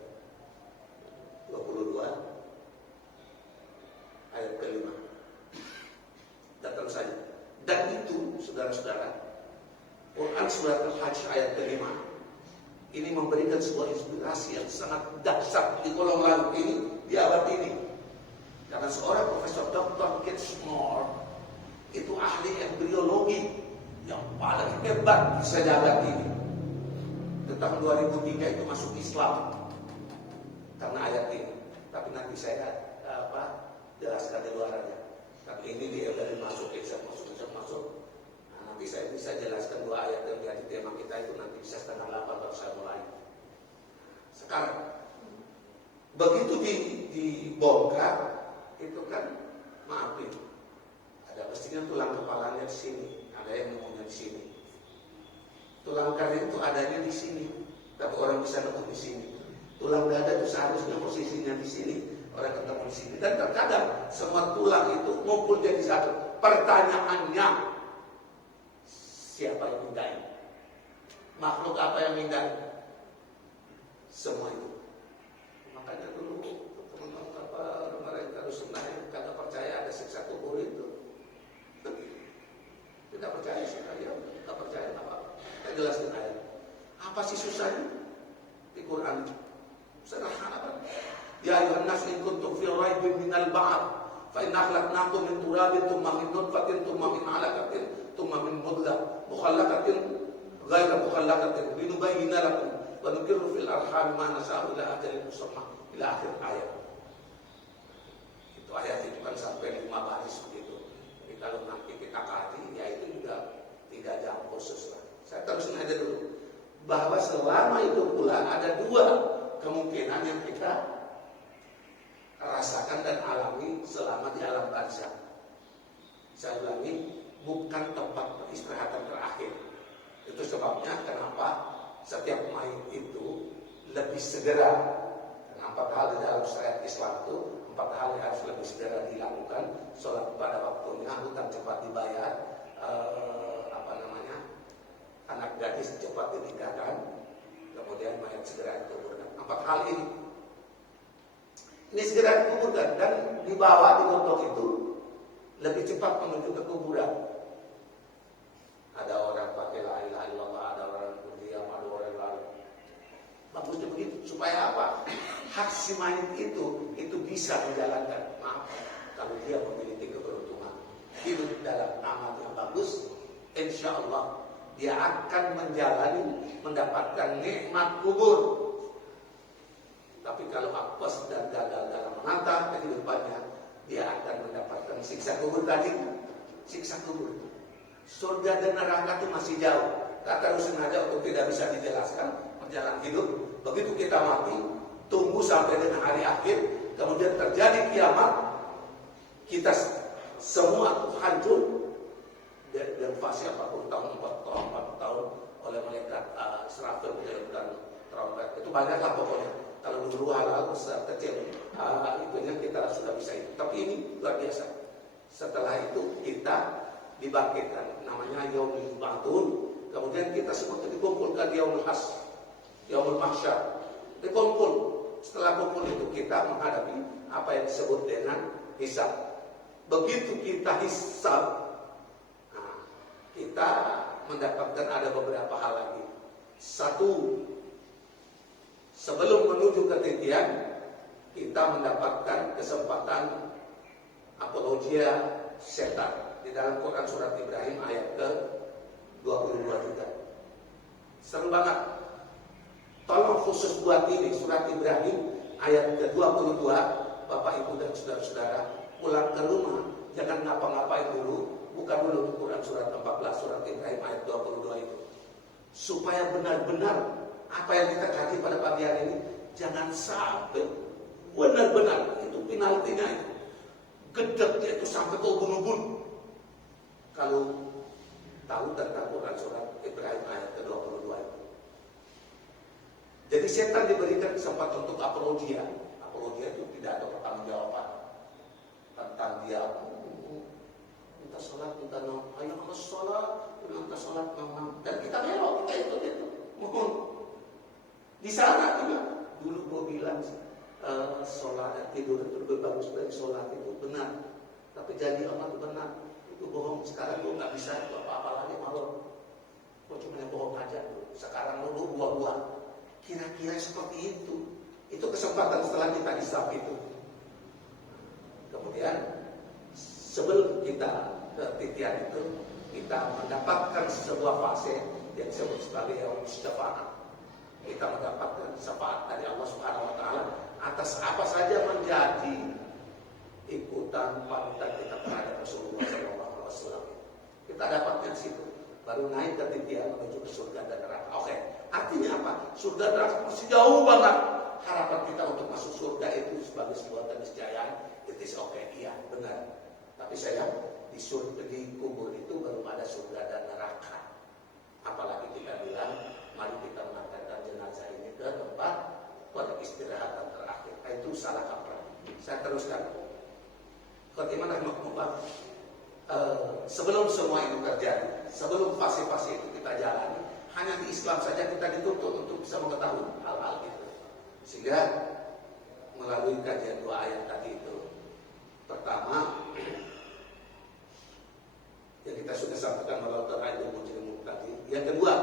ayat ke-5. Datang saja. Dan itu, saudara-saudara, Quran surat Al-Hajj ayat ke-5 ini memberikan sebuah inspirasi yang sangat dahsyat di kolong langit ini, di abad ini. Karena seorang Profesor Dr. Kitchmore itu ahli embriologi yang paling hebat di sejagat ini. Di tahun 2003 itu masuk Islam karena ayat ini. Tapi nanti saya jelaskan di luar aja. Tapi ini dia dari masuk. Nah, nanti saya bisa jelaskan dua ayat yang menjadi tema kita itu nanti bisa 7:30 baru saya mulai. Sekarang begitu dibongkar itu kan, maafin, ada pastinya tulang kepalanya di sini, ada yang nemunya di sini. Tulang kering itu adanya di sini, tapi orang bisa nemu di sini. Tulang dada itu seharusnya posisinya di sini, orang ketemu di sini. Dan terkadang semua tulang itu ngumpul jadi satu. Pertanyaannya, siapa yang mindahin? Makhluk apa yang mindahin? Semua itu. Makanya dulu teman-teman mereka harus sebenarnya kagak percaya ada siksa kubur itu. Tidak percaya sih kalian, tidak percaya apa? Saya jelaskan ayat. Apa sih susahnya di Quran? Sederhana kan? Ya ayuhan nas in kuntum fi raibin minal ba'th fa inna khalaqnakum min turabin thumma min nutfatin thumma min 'alaqatin thumma min mudghah mukhallaqatin ghayra mukhallaqatin linubayyana lakum wa nukirru fil arham ma nasha'u ila ajalin musamma ila akhir ayat. Itu ayat itu kan sampai 5 baris begitu. Jadi kalau nanti kita kaji, ya itu juga tidak jam khusus lah. Saya terusin aja dulu bahwa selama itu pula ada dua kemungkinan yang kita rasakan dan alami selama di alam barzakh. Saya ulangi, bukan tempat peristirahatan terakhir. Itu sebabnya kenapa setiap mayit itu lebih segera. Karena 4 hal di dalam syariat Islam itu, 4 hal yang harus lebih segera dilakukan. Sholat pada waktunya, hutang cepat dibayar, anak gadis cepat dinikahkan, kemudian mayat segera dikuburkan. 4 hal ini segera dikuburkan dan dibawa di gotong itu lebih cepat menuju ke kuburan. Ada orang pakai la ilaha illallah, ada orang berdiam, ada orang lalu. Bagusnya begitu supaya apa? Hak si mayit itu bisa menjalankan. Maaf, kalau dia memiliki keberuntungan hidup dalam amal yang bagus, insya Allah dia akan mendapatkan nikmat kubur. Tapi kalau apes dan gagal dalam menata kehidupannya, dia akan mendapatkan siksa kubur tadi. Siksa kubur. Surga dan neraka itu masih jauh. Kata Rusin aja untuk tidak bisa dijelaskan perjalanan hidup. Begitu kita mati, tunggu sampai dengan hari akhir, kemudian terjadi kiamat, kita semua hancur dan fase 40 tahun, 40 tahun oleh malaikat Israfil menjadikan trompet. Itu banyaklah pokoknya. Kalau dulu hal-hal besar kecil itunya kita sudah bisa itu. Tapi ini luar biasa. Setelah itu kita dibangkitkan, namanya Yaumul Ba'tsun. Kemudian kita semua dikumpulkan di Yaumul Has, Yaumul Mahsyar. Dikumpul. Setelah kumpul itu kita menghadapi apa yang disebut dengan hisab. Begitu kita hisab, kita mendapatkan ada beberapa hal lagi. Satu, sebelum menuju ketinggian, kita mendapatkan kesempatan apologia setan. Di dalam Quran surat Ibrahim ayat ke-22 juga. Seru banget. Tolong khusus buat ini, surat Ibrahim ayat ke-22, Bapak Ibu dan saudara-saudara, pulang ke rumah, jangan ngapa-ngapain dulu, bukan dulu Quran surat 14, surat Ibrahim ayat 22 itu. Supaya benar-benar apa yang kita kaji pada pagi hari ini, jangan sampai benar-benar, itu penaltinya itu. Gedeknya itu sampai ke ubun-ubun. Kalau tahu tentang Quran surat Ibrahim ayat ke-22 itu. Jadi setan diberikan kesempatan untuk apologia. Apologia itu tidak ada pertanggungjawaban tentang dia minta sholat, minta ayo kamu sholat, minta sholat, dan kita melok, kita itu mohon. Di sana juga dulu gua bilang sholat tidur itu lebih bagus dari sholat, itu benar. Tapi janji Allah itu benar, itu bohong. Sekarang gua nggak bisa apa-apa lagi malu. Gua cuma bohong aja. Sekarang lu buah-buah. Kira-kira seperti itu. Itu kesempatan setelah kita hisab itu. Kemudian sebelum kita ke titian itu, kita mendapatkan sebuah fase yang disebut sebagai syafaat. Kita mendapatkan syafaat dari Allah Subhanahu wa taala atas apa saja menjadi ikutan panutan kita terhadap Rasulullah SAW. Kita dapatkan situ. Baru naik ke titian menuju ke surga dan neraka. Oke. Artinya apa? Surga dan neraka masih jauh banget. Harapan kita untuk masuk surga itu sebagai sebuah keniscayaan. It is okay, iya benar. Tapi saya di surga, di kubur itu belum ada surga dan neraka. Apalagi kita bilang, mari kita mengantarkan jenazah ini ke tempat peristirahatan terakhir. Itu salah kaprah. Saya teruskan. Bagaimana rahmatullah? Sebelum semua itu terjadi, sebelum fase-fase itu kita jalani, hanya di Islam saja kita dituntut untuk bisa mengetahui hal-hal itu. Sehingga melalui kajian dua ayat tadi itu, pertama yang kita sudah sampaikan melalui ayat mujrimun tadi. Yang kedua,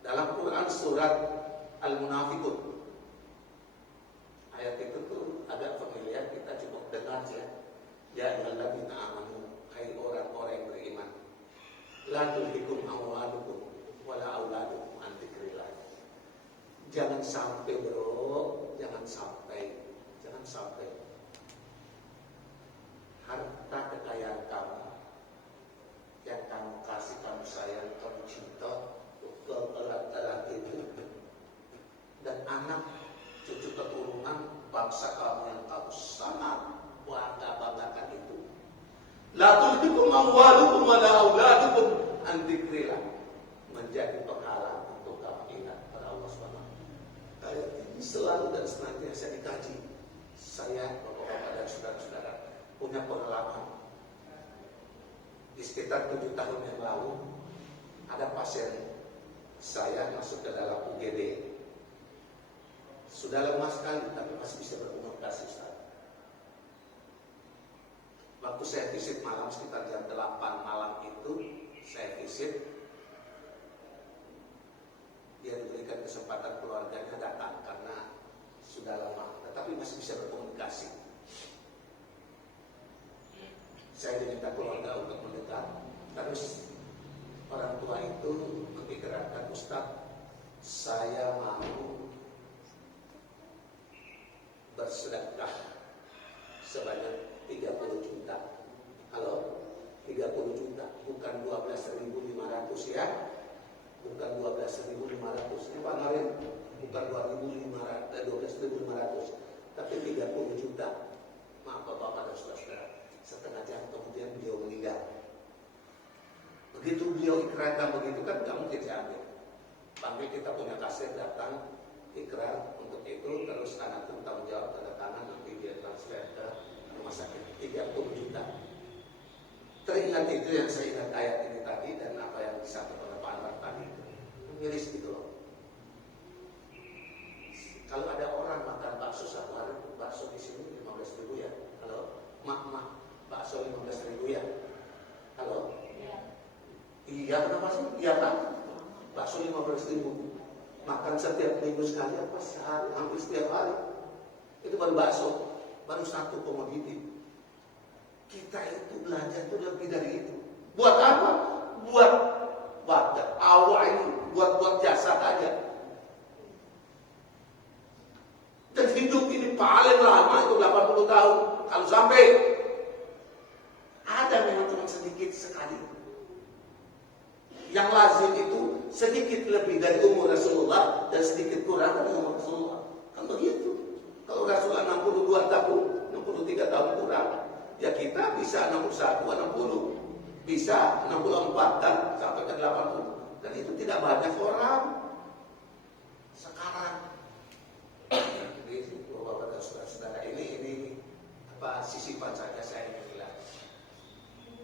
dalam Quran surat Al-Munafiqun, ayat itu tuh agak familiar, kita cukup dengar ya. Ya ayyuhalladzina amanu, hai orang-orang yang beriman, la tulhikum amwalukum wala auladukum an dzikrillah. Jangan sampai bro, jangan sampai harta kekayaan kamu yang kamu kasih, kamu sayang, kamu cinta ke laki-laki itu dan anak cucu keturunan bangsa kamu yang kamu sangat banggakan itu. La tulhikum amwalukum wala auladukum an dzikrillah, menjadi penghalang untuk kamu ingat pada Allah Subhanahu. Ayat ini selalu dan senantiasa dikaji. Saya, bapak-bapak dan saudara-saudara, punya pengalaman. Di sekitar 7 tahun yang lalu, ada pasien saya masuk ke dalam UGD. Sudah lemah sekali, tapi masih bisa berkomunikasi. Waktu saya visit malam sekitar jam 8 malam itu, saya visit, dia diberikan kesempatan keluarganya datang karena sudah lama, tetapi masih bisa berkomunikasi. Saya diminta keluarga untuk mendekat, terus orang tua itu memikirkan, Ustaz, saya mau bersedekah sebanyak 30 juta. Halo, 30 juta, bukan 12.500 ya. Bukan 12.500. Ini Pak Marin, bukan 12.500, tapi 30 juta. Maaf Bapak dan Saudara. Setengah jam kemudian beliau meninggal. Begitu beliau ikrarkan begitu kan nggak mungkin saya ambil. Panggil kita punya kaset, datang ikrar untuk itu, terus anak itu tanggung jawab tanda tangan, nanti dia transfer ke rumah sakit 30 juta. Teringat itu yang saya ingat ayat ini tadi dan apa yang disampaikan oleh Pak Anwar tadi itu. Miris gitu loh. Kalau ada orang makan bakso satu hari, bakso di sini 15.000 ya. Halo, mak, bakso 15.000 ya. Halo. Iya, kenapa sih? Iya kan? Bakso 15.000. Makan setiap minggu sekali apa sehari, hampir setiap hari. Itu baru bakso, baru satu komoditi. Kita itu belajar itu lebih dari itu. Buat apa? Buat awal ini, buat jasa aja. Dan hidup ini paling lama itu 80 tahun. Kalau sampai ada memang cuma sedikit sekali. Yang lazim itu sedikit lebih dari umur Rasulullah dan sedikit kurang dari umur Rasulullah. Kan begitu. Kalau Rasulullah 62 tahun, 63 tahun kurang, ya kita bisa 61, 60, bisa 64 dan sampai ke 80. Dan itu tidak banyak orang. Sekarang, jadi bapak-bapak dan saudara-saudara ini apa sisipan saja saya ingin bilang.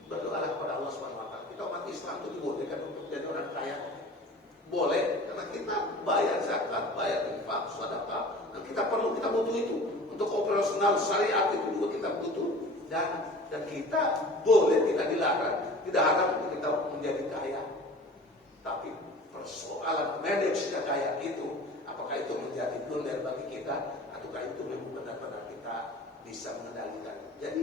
Berdoalah kepada Allah SWT. Kita umat Islam itu dibolehkan untuk jadi orang kaya. Boleh, karena kita bayar zakat, bayar infak, sedekah. Dan kita butuh itu. Untuk operasional syariat itu juga kita butuh. Dan kita boleh tidak dilarang, tidak harap untuk kita menjadi kaya. Tapi persoalan manage kekayaan itu, apakah itu menjadi blunder bagi kita, ataukah itu memang benar-benar kita bisa mengendalikan. Jadi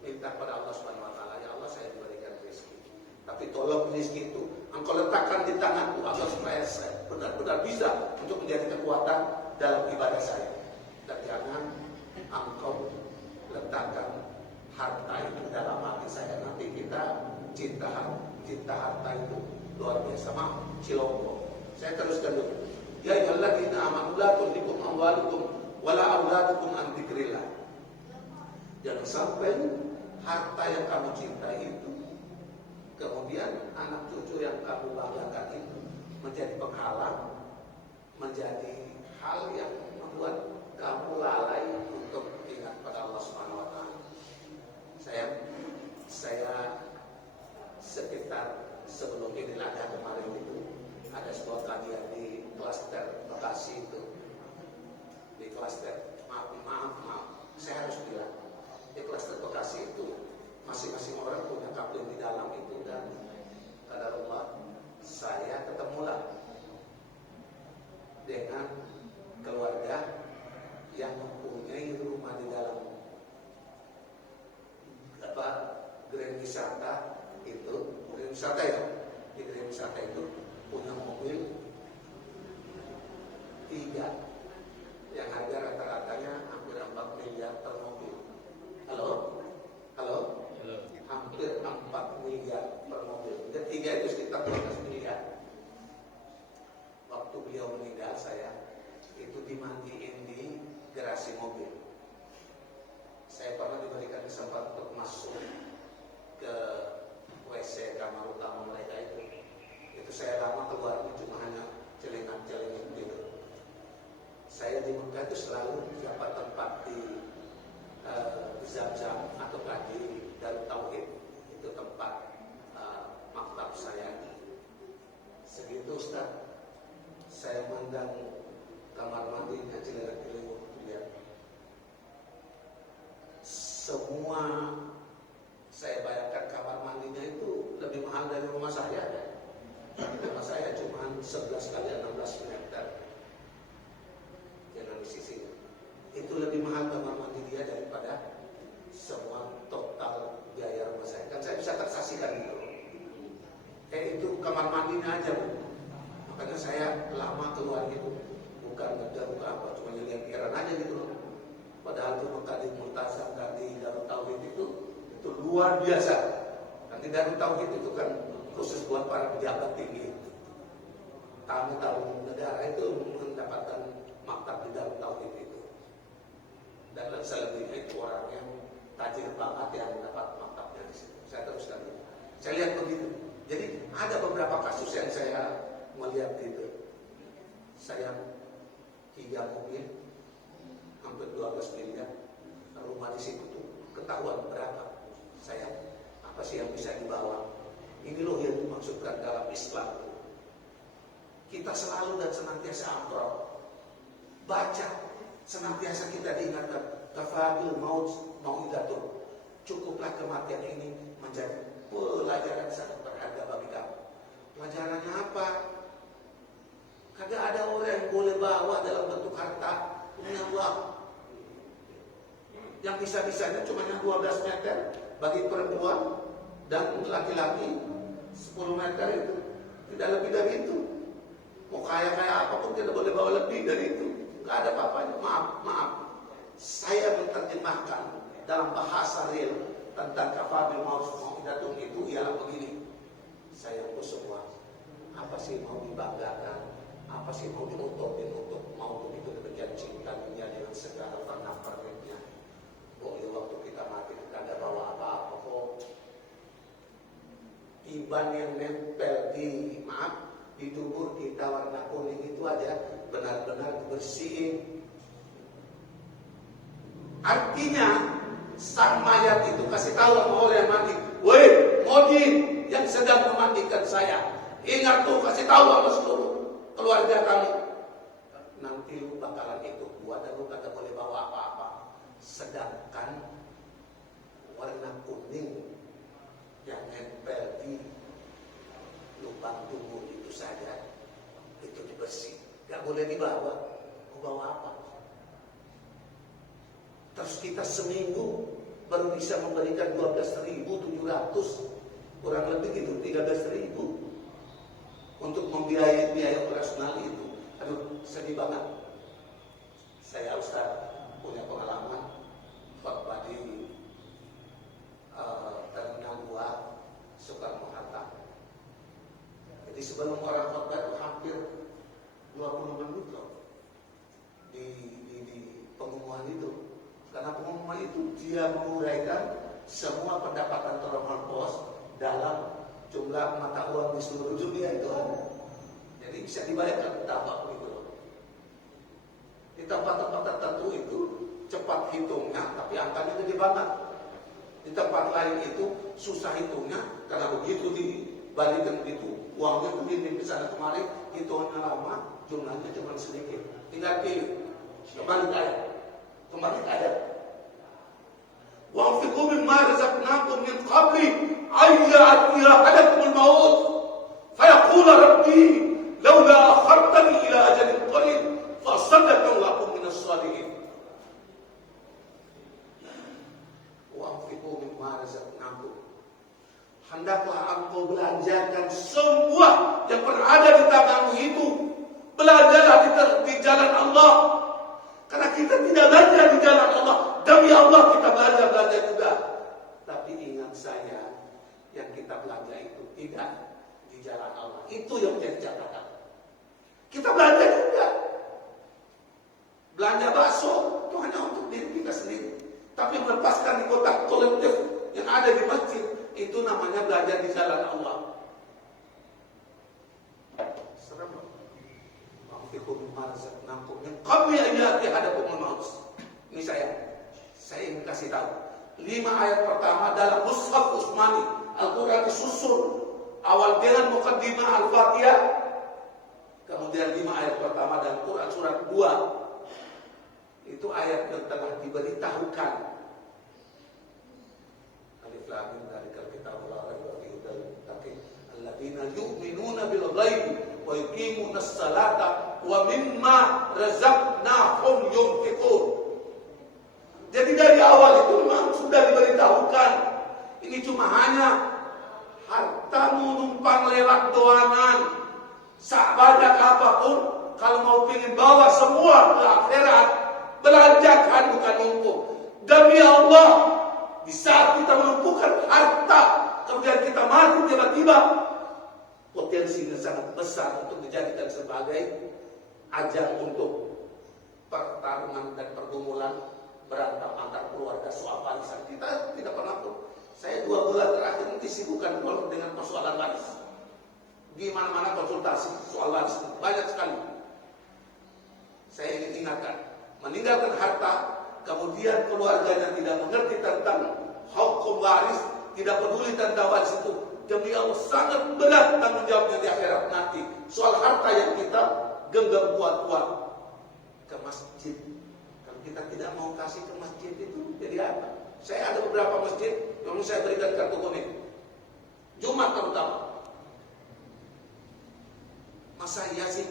minta kepada Allah Subhanahu Wa Taala, ya Allah saya diberikan rezeki. Tapi tolong rezeki itu engkau letakkan di tanganku agar supaya saya benar-benar bisa untuk menjadi kekuatan dalam ibadah saya. Dan jangan engkau letakkan harta itu dalam hati saya. Nanti kita cinta harta itu luar biasa. Ciloko. Saya teruskan dulu. Ya ayyuhalladzina amanu la tulhikum amwalukum wala auladukum an dzikrillah. Jangan sampai harta yang kamu cintai itu, kemudian anak cucu yang kamu banggakan itu menjadi penghalang, menjadi hal yang membuat kamu lalai untuk ingat pada Allah Subhanahu Wa Taala. Saya sekitar sebelum ini ada kemarin itu ada sebuah kajian di klaster Bekasi itu, di klaster maaf saya harus bilang di klaster Bekasi itu masing-masing orang punya kapten di dalam itu. Dan qadarullah saya ketemulah dengan keluarga yang mempunyai rumah di dalam Grand Wisata itu, Grand Wisata ya, di Grand Wisata itu punya mobil 3 yang harga rata-ratanya hampir 4 miliar per mobil. Halo? Hampir 4 miliar per mobil. Dan 3 itu sekitar 12 miliar. Waktu beliau meninggal saya itu dimandiin di garasi mobil. Saya pernah diberikan kesempatan untuk masuk ke WC kamar utama mereka itu. Itu saya lama keluarnya cuma hanya celingan-celingin gitu. Saya di Mekah itu selalu dapat tempat di Zam-Zam atau di Darut Tauhid. Itu tempat maktab saya. Segitu Ustaz, saya mandang kamar mandinya celingak-celinguk lihat. Semua saya bayangkan kamar mandinya itu lebih mahal dari rumah saya. Rumah saya cuma 11 kali 16 meter. Jangan di sisinya. Itu lebih mahal kamar mandi dia daripada semua total biaya rumah saya. Kan saya bisa tersaksikan gitu. Itu kamar mandinya aja, Bu. Makanya saya lama keluar gitu. Bukan ngejar, bukan apa, cuma lihat-lihat aja gitu loh. Padahal itu Mekah di Multazam dan di Darut Tauhid itu luar biasa. Dan di Darut Tauhid itu kan khusus buat para pejabat tinggi. Tamu-tamu negara itu mendapatkan maktab di Darut Tauhid itu. Dan selebihnya itu orang yang tajir banget yang mendapat maktabnya di situ. Saya teruskan. Saya lihat begitu. Jadi ada beberapa kasus yang saya melihat itu. Saya 3 mobil, hampir 12 miliar, rumah di situ tuh ketahuan berapa. Saya apa sih yang bisa dibawa? Ini loh yang dimaksudkan dalam Islam. Kita selalu dan senantiasa amrok. Baca, senantiasa kita diingatkan. Kafabil maut mau'idatun. Cukuplah kematian ini menjadi pelajaran sangat berharga bagi kamu. Pelajarannya apa? Kagak ada orang yang boleh bawa dalam bentuk harta punya uang. Yang bisa-bisanya cuma yang 12 meter bagi perempuan dan laki-laki 10 meter itu. Tidak lebih dari itu. Mau kaya-kaya apapun tidak boleh bawa lebih dari itu. Gak ada apa-apanya. Maaf. Saya menerjemahkan dalam bahasa real tentang kafabil mau'idatun itu ialah begini. Saya semua apa sih mau dibanggakan, apa sih mau dinutup mau begitu demikian cinta dunia dengan segala pernak-perniknya. Oh ya, waktu kita mati kita tidak bawa apa-apa kok. Iban yang nempel di tubuh kita warna kuning itu aja benar-benar dibersihin. Artinya sang mayat itu kasih tahu sama orang yang mati, woi Modin yang sedang memandikan saya, ingat tuh, kasih tahu sama seluruh keluarga kamu, nanti lu bakalan ikut gua dan lu kagak boleh bawa apa-apa. Sedangkan warna kuning yang nempel di lubang tubuh itu saja itu dibersih, gak boleh dibawa. Mau bawa apa? Terus kita seminggu baru bisa memberikan 12.700, kurang lebih gitu, 13.000 untuk membiayai biaya operasional itu. Aduh, sedih banget. Saya Ustaz punya pengalaman khotbah di Terminal 2 Soekarno-Hatta. Jadi sebelum orang khotbah itu hampir 20 menit loh di pengumuman itu. Karena pengumuman itu dia menguraikan semua pendapatan Toronto Post dalam jumlah mata uang di seluruh dunia itu ada. Jadi bisa dibayarkan betapa begitu loh. Di tempat-tempat tertentu itu cepat hitungnya, tapi angkanya gede banget. Di tempat lain itu susah hitungnya, karena begitu dibalikan begitu, uangnya begini ke sana kemari, hitungannya lama, jumlahnya cuma sedikit. Tinggal pilih, kembali kaya. وَأَنْفِقُوا مِمَّا رَزَقْنَاكُمْ مِنْ قَبْلِ أَنْ يَأْتِيَ أَحَدَكُمُ الْمَوْتُ فَيَقُولَ رَبِّي لَوْلَا أَخَّرْتَنِي إِلَى أَجَلٍ قَرِيبٍ فَأَصَّدَّقَ وَأَكُن مِنَ الصَّالِحِينَ. وَأَنْفِقُوا مِمَّا رَزَقْنَاكُمْ. Hendaklah engkau belanjakan semua yang berada di tanganmu itu. Belanjalah di jalan Allah. Karena kita tidak belanja di jalan Allah. Demi Allah kita belanja juga. Tapi ingat saya, yang kita belanja itu tidak di jalan Allah. Itu yang menjadi catatan. Kita belanja juga. Belanja bakso itu hanya untuk diri kita sendiri. Tapi melepaskan di kotak kolektif yang ada di masjid, itu namanya belanja di jalan Allah. Serem loh. Yang qabli an ya'ti ahadakumul maut. Ini saya ingin kasih tahu. 5 ayat pertama dalam Mushaf Utsmani, Al-Quran disusun awal dengan muqaddimah Al-Fatihah. Kemudian 5 ayat pertama dalam Quran surat 2. Itu ayat yang telah diberitahukan. Alif Lam Mim dzalikal kitabul la raiba fihi hudal lil muttaqin alladzina yu'minuna bil ghaibi wa yuqimunas salata wa mimma razaqnahum yunfiqun. Jadi dari awal itu memang sudah diberitahukan. Ini cuma hanya hartamu numpang lewat doangan. Sebanyak apapun, kalau mau ingin bawa semua ke akhirat, belanjakan bukan numpuk. Demi Allah, di saat kita menumpukan harta, kemudian kita mati tiba-tiba, potensinya sangat besar untuk dijadikan sebagai ajang untuk pertarungan dan pergumulan berantem antar keluarga soal warisan. Kita tidak pernah Saya 2 bulan terakhir ini disibukkan dengan persoalan waris. Di mana-mana konsultasi soal waris banyak sekali. Saya ingin ingatkan, meninggalkan harta, kemudian keluarganya tidak mengerti tentang hukum waris, tidak peduli tentang waris itu, demi Allah sangat berat tanggung jawabnya di akhirat nanti. Soal harta yang kita genggam kuat-kuat ke masjid. Kalau kita tidak mau kasih ke masjid itu jadi apa? Saya ada beberapa masjid yang saya berikan kartu kuning, Jumat terutama. Masa iya sih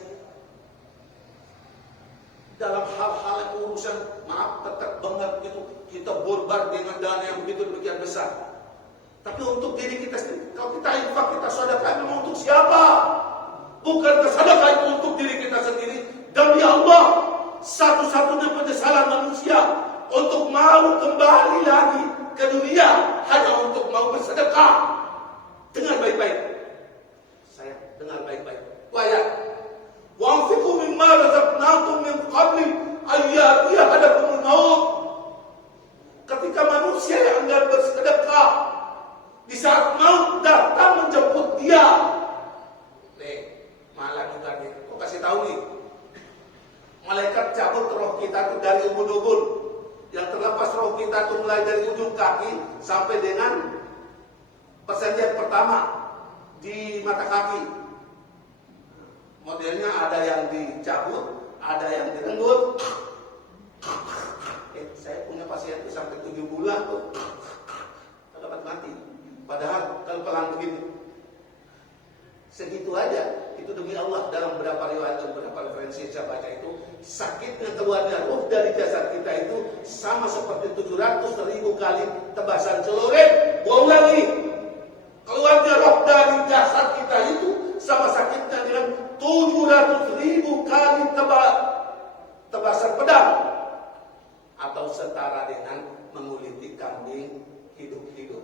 dalam hal-hal yang urusan maaf tetap banget gitu kita borbar dengan dana yang begitu demikian besar. Tapi untuk diri kita sendiri, kalau kita infak, kita sedekah memang untuk siapa? Bukan sedekah itu untuk diri kita sendiri. Demi Allah, satu-satunya penyesalan manusia untuk mau kembali lagi ke dunia hanya untuk mau bersedekah. Dengar baik-baik. Saya dengar baik-baik. Ayat. Wa'anfiqu mimma razaqnakum min qabli ayyatiya ahadakumul maut. Ketika manusia yang enggan bersedekah, di saat maut datang menjemput dia. Nih, malah juga nih. Kok kasih tahu nih. Malaikat cabut roh kita itu dari ubun-ubun. Yang terlepas roh kita itu mulai dari ujung kaki sampai dengan persendian pertama di mata kaki. Modelnya ada yang dicabut, ada yang direnggut. Saya punya pasien itu sampai 7 bulan tuh dapat mati. Padahal kalau pelan begitu, segitu aja. Itu demi Allah. Dalam beberapa riwayat dan beberapa referensi saya baca itu, sakitnya keluarnya roh dari jasad kita itu sama seperti 700.000 kali tebasan celurit. Gua ulangi, keluarnya roh dari jasad kita itu sama sakitnya dengan 700.000 kali tebasan pedang, atau setara dengan menguliti kambing hidup-hidup.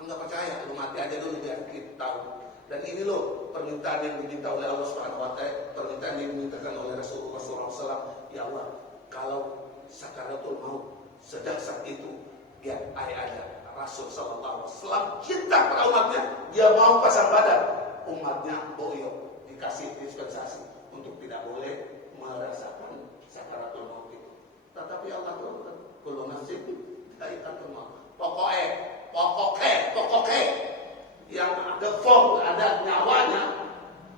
Enggak percaya, lu mati aja dulu biar kita tahu. Dan ini loh permintaan yang diminta oleh Allah Subhanahu wa Ta'ala, permintaan yang dimintakan oleh Rasulullah SAW. Ya Allah, kalau sakaratul maut sedahsyat itu, biar ayah Rasul Sallallahu Alaihi Wasallam cinta pada umatnya, dia mau pasang badan, umatnya boyo dikasih dispensasi untuk tidak boleh merasakan sakaratul maut itu. Tetapi Allah berkata, kullu nafsin dha'iqatul maut. Pokoknya yang ada form, ada nyawanya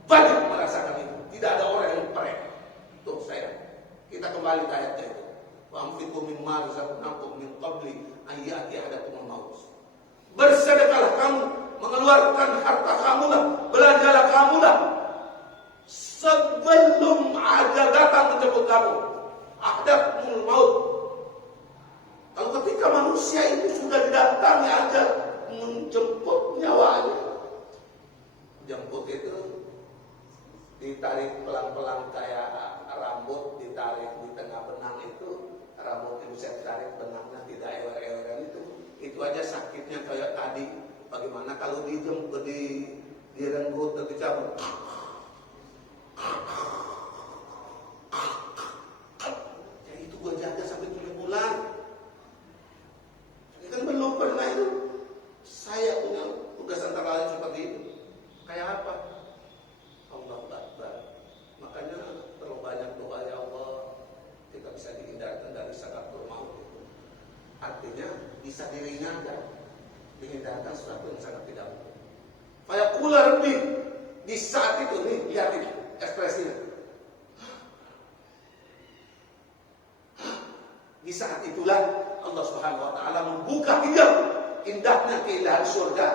banyak merasakan itu. Tidak ada orang yang perek. Tuh saya, kita kembali ke ayatnya itu. Wa anfiqu mimma razaqnakum min qabli an ya'tiya ahadakumul maut. Bersedekahlah kamu, mengeluarkan harta kamu lah, belanjalah kamu lah, sebelum ajal datang menjemput kamu. Ahadakumul maut. Kalau ketika manusia itu sudah didatangi ajal menjemput nyawanya, jemput itu ditarik pelan-pelan kayak rambut ditarik di tengah benang itu, rambut itu saya tarik benangnya tidak ewer-eweran itu aja sakitnya kayak tadi. Bagaimana kalau dijemput, direnggut atau dicabut? Ya itu gua jaga sampai 7 bulan. Kan belum pernah itu. Saya punya tugas antara lain seperti itu. Kayak apa? Allah Akbar. Makanya terlalu banyak doa, ya Allah, kita bisa dihindarkan dari sakaratul maut. Artinya bisa diringankan, dihindarkan sesuatu yang sangat tidak mungkin. Fayaqula rabbi, di saat itu nih, lihat ini ekspresinya. Di saat itulah Allah Subhanahu wa Ta'ala membuka hijab indahnya keindahan surga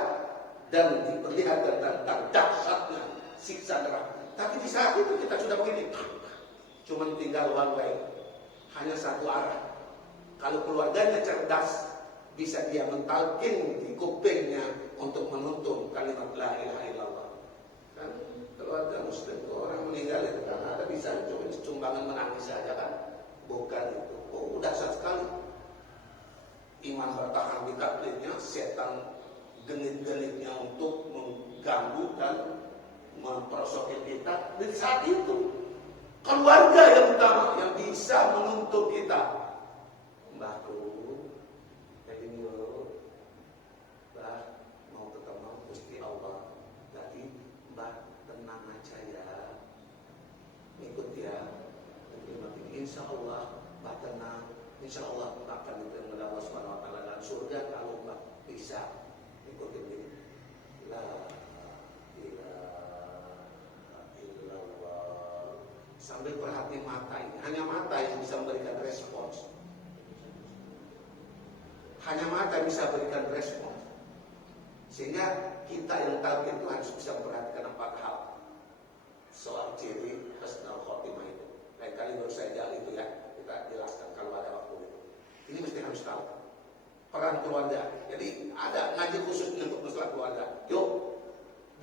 dan diperlihatkan tentang dahsyatnya siksa neraka. Tapi di saat itu kita sudah begini, cuma tinggal one way, hanya satu arah. Kalau keluarganya cerdas, bisa dia mentalkin di kupingnya untuk menuntun kalimat la ilaha illallah. Kan keluarga muslim itu orang meninggal itu kan ada bisa cuma cumbangan menangis saja kan, bukan itu. Oh, dahsyat sekali. Iman bertahan di taklidnya, setan genit-genitnya untuk mengganggu dan memperosoki kita. Di saat itu keluarga yang utama yang bisa menuntut kita. Mbahku, jadi Mbak mau ketemu Gusti Allah. Jadi Mbak tenang aja ya, ikut ya. Insya Allah Mbak tenang, insya Allah Mbak akan diterima oleh Allah Subhanahu Wa Taala dalam surga kalau Mbak bisa ikutin ini. La ilaha illallah. Sambil perhati mata ini, hanya mata yang bisa memberikan respons. Hanya mata bisa berikan respon. Sehingga kita yang talqin itu harus bisa memperhatikan 4 hal. Soal ciri husnul khotimah itu. Lain kali baru saya jalan itu ya, kita jelaskan kalau ada waktu itu. Ini mesti harus tahu. Peran keluarga. Jadi ada ngaji khusus untuk masalah keluarga. Yuk,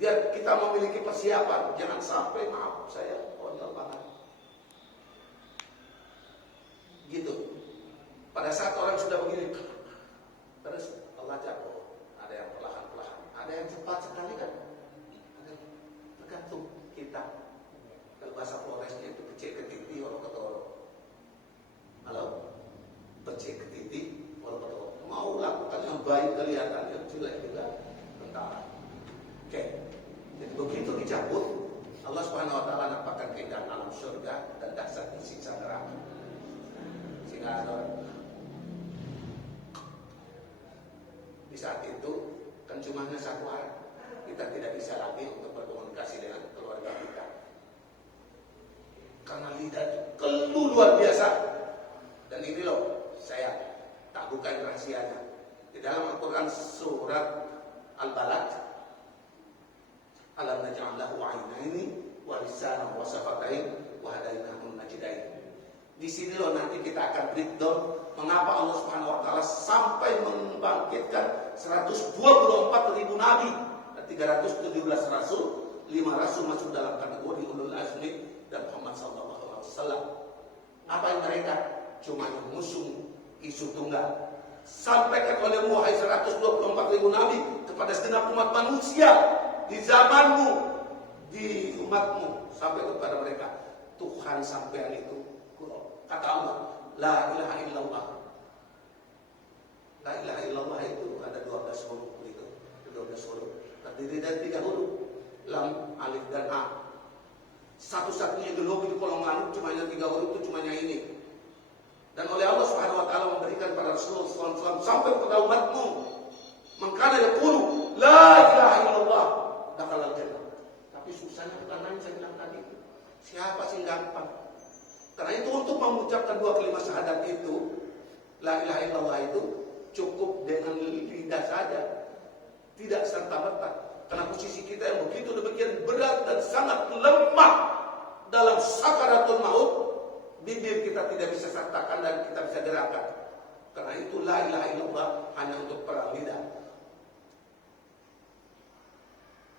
biar kita memiliki persiapan. Jangan sampai maaf saya konyol banget. Gitu. Pada saat orang sudah begini, terus Allah jatuh. Ada yang perlahan-perlahan, ada yang cepat sekali kan. Tergantung kita. Kalau bahasa Flores-nya itu pecik ke titi, orang ketoro. Halo? Pecik ke titi, orang ketoro. Mau lakukan yang baik kelihatan, yang jelek juga tentara. Oke. Jadi begitu dicabut, Allah Subhanahu Wa Taala nampakkan keindahan alam surga dan dahsyatnya siksa neraka. Sehingga ada di saat itu kan cuma hanya 1 hari. Kita tidak bisa lagi untuk berkomunikasi dengan keluarga kita. Karena lidah itu keluh luar biasa. Dan ini loh, saya tak bukan rahasianya. Di dalam Al-Quran surat Al-Balad, alam naj'al lahu 'ainaini wa lisanan wa shafatain wa hadainahu najdain. Di sini loh nanti kita akan breakdown mengapa Allah Subhanahu Wa Taala sampai membangkitkan 124.000 nabi dan 317 rasul, 5 rasul masuk dalam kategori ulul azmi dan Muhammad sallallahu alaihi wasallam. Apa yang mereka cuma mengusung isu tunggal. Sampaikan oleh Muhammad 124.000 nabi kepada segenap umat manusia di zamanmu, di umatmu, sampai kepada mereka Tuhan sampean itu kata Allah, la ilaha illallah. La ilaha illallah itu ada 12 huruf itu. 12 huruf. Terdiri dari 3 huruf. Lam, alif dan a. Satu-satunya gelombang di kolom langit cuma 3 huruf itu cuma ini. Dan oleh Allah Subhanahu Wa Taala memberikan pada Rasulullah SAW sampai kepada umatmu. Mengkana yaqulu la ilaha illallah dakhalal jannah. Tapi susahnya bukan lain saya bilang tadi. Siapa sih gampang? Karena itu untuk mengucapkan 2 kalimat syahadat itu, la ilaha illallah itu cukup dengan lidah saja, tidak serta-merta. Karena posisi kita yang begitu demikian berat dan sangat lemah dalam sakaratul maut, bibir kita tidak bisa sertakan dan kita bisa gerakan. Karena itu la ilaha illallah hanya untuk perang lidah.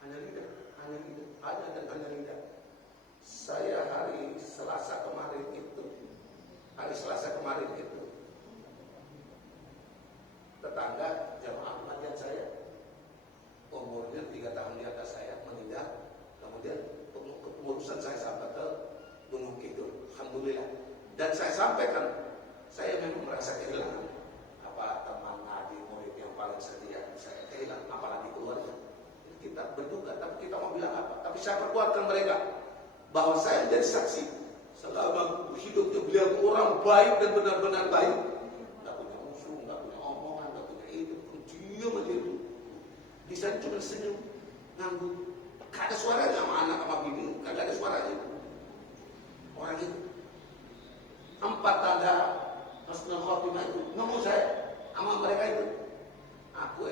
Hanya lidah, hanya lidah, hanya dan hanya lidah. Saya hari Selasa kemarin itu, tetangga jamaah pengajian saya, umurnya 3 tahun di atas saya, meninggal. Kemudian pengurusan saya sampai ke Gunung Kidul, alhamdulillah. Dan saya sampaikan, saya memang merasa kehilangan teman ngaji murid yang paling setia. Saya kehilangan, apalagi keluarga. Kita berduka, tapi kita mau bilang apa? Tapi saya perkuatkan mereka bahwa saya menjadi saksi selama hidupnya beliau orang baik dan benar-benar baik, nggak punya musuh, nggak punya omongan, nggak punya itu, diam aja itu. Di sana cuma senyum, nganggur, gak ada suaranya sama anak sama bini, gak ada suaranya. Orang itu 4 tanda husnul khotimah itu ngomong saya sama mereka itu. Aku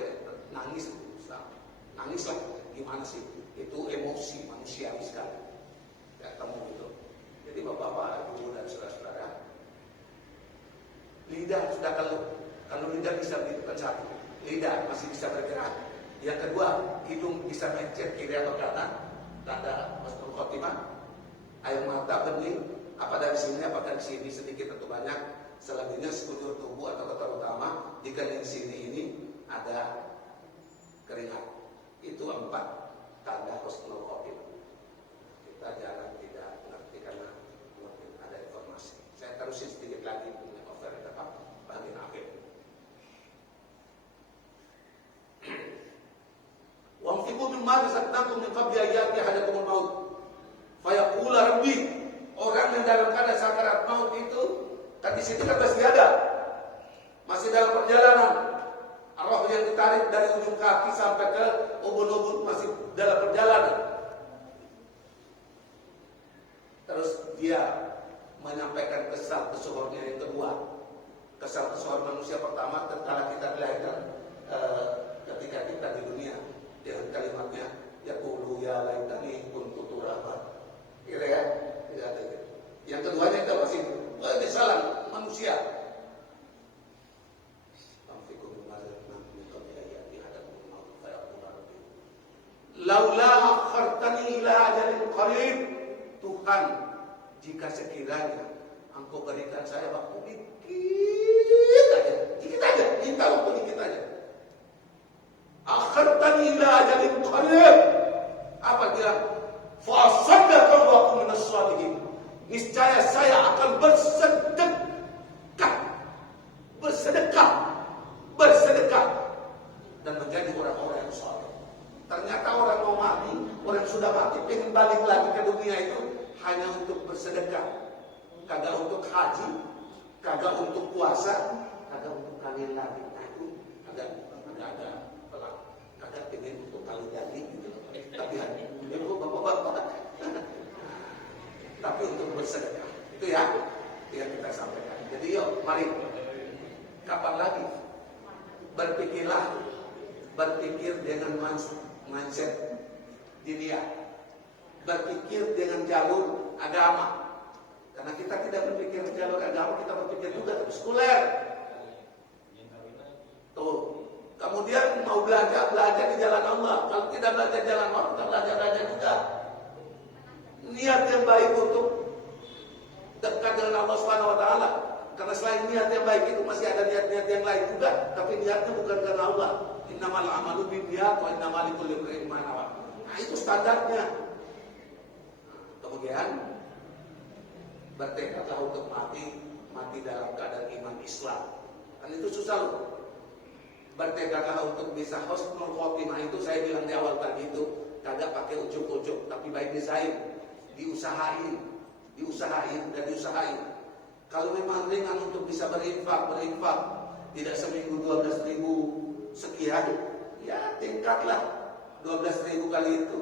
nangis lah, gimana sih? Itu emosi manusiawi sekali. Ketemu itu. Jadi bapak-bapak, ibu dan saudara-saudara, lidah sudah kalau lidah bisa bukan satu, lidah masih bisa bergerak. Yang kedua, hidung bisa mencet kiri atau kanan, tanda husnul khotimah. Air mata bening, apa dari sini, apa dari sini, sedikit atau banyak. Selebihnya sekujur tubuh atau terutama jika di sini ini ada keringat. Itu 4 tanda husnul khotimah. Kita jarang tidak mengerti karena mungkin ada informasi. Saya terusin sedikit lagi bagian akhir. ma razaqnakum min qabli an ya'tiya ahadakumul maut fayaqula rabbi. Orang yang dalam keadaan sakarat maut itu kan di situ kan masih ada, masih dalam perjalanan. Roh yang ditarik dari ujung kaki sampai ke ubun-ubun masih dalam perjalanan. Terus dia menyampaikan kesal-kesuhurnya yang kedua. Kesal-kesuhur manusia pertama tatkala kita dilahirkan, ketika kita di dunia, dengan kalimatnya yaqulu ya laitani kuntu turaban. Kira ya? Tidak ada. Yang keduanya kita masih kesalahan manusia. Laula akhartani ila ajalin qarib. Tuhan, jika sekiranya Engkau berikan saya waktu dikit aja, minta waktu dikit aja. Akhartani ila ajalin qarib. Apa dia? Fa asaddaqa wa akun minas shalihin. Niscaya saya akan bersedekah dan menjadi orang-orang yang saleh. Ternyata orang mau mati, orang sudah mati pengen balik lagi ke dunia itu hanya untuk bersedekah. Kagak untuk haji, kagak untuk puasa, kagak untuk kawin lagi. Nah itu kagak pengen untuk kawin lagi gitu. Tapi bapak-bapak tapi untuk bersedekah. Itu ya yang kita sampaikan. Jadi yuk mari, kapan lagi berpikir dengan mindset dunia, berpikir dengan jalur agama. Karena kita tidak berpikir jalur agama, kita berpikir juga sekuler. Tuh, kemudian mau belajar di jalan Allah. Kalau tidak belajar jalan Allah, kita belajar juga. Niat yang baik untuk dekat dengan Allah Subhanahu Wa Taala. Karena selain niat yang baik itu masih ada niat-niat yang lain juga, tapi niatnya bukan karena Allah. Innamal a'malu binniyat wa innamal likulli imrin ma nawa. Nah, itu standarnya. Kemudian bertekadlah untuk mati dalam keadaan iman Islam. Kan itu susah loh. Bertekadlah untuk bisa husnul khotimah itu saya bilang di awal tadi itu kagak pakai ujuk-ujuk, tapi baik desain, diusahain. Kalau memang ringan untuk bisa berinfak, tidak seminggu 12.000 sekian, ya tingkatlah 12.000 kali itu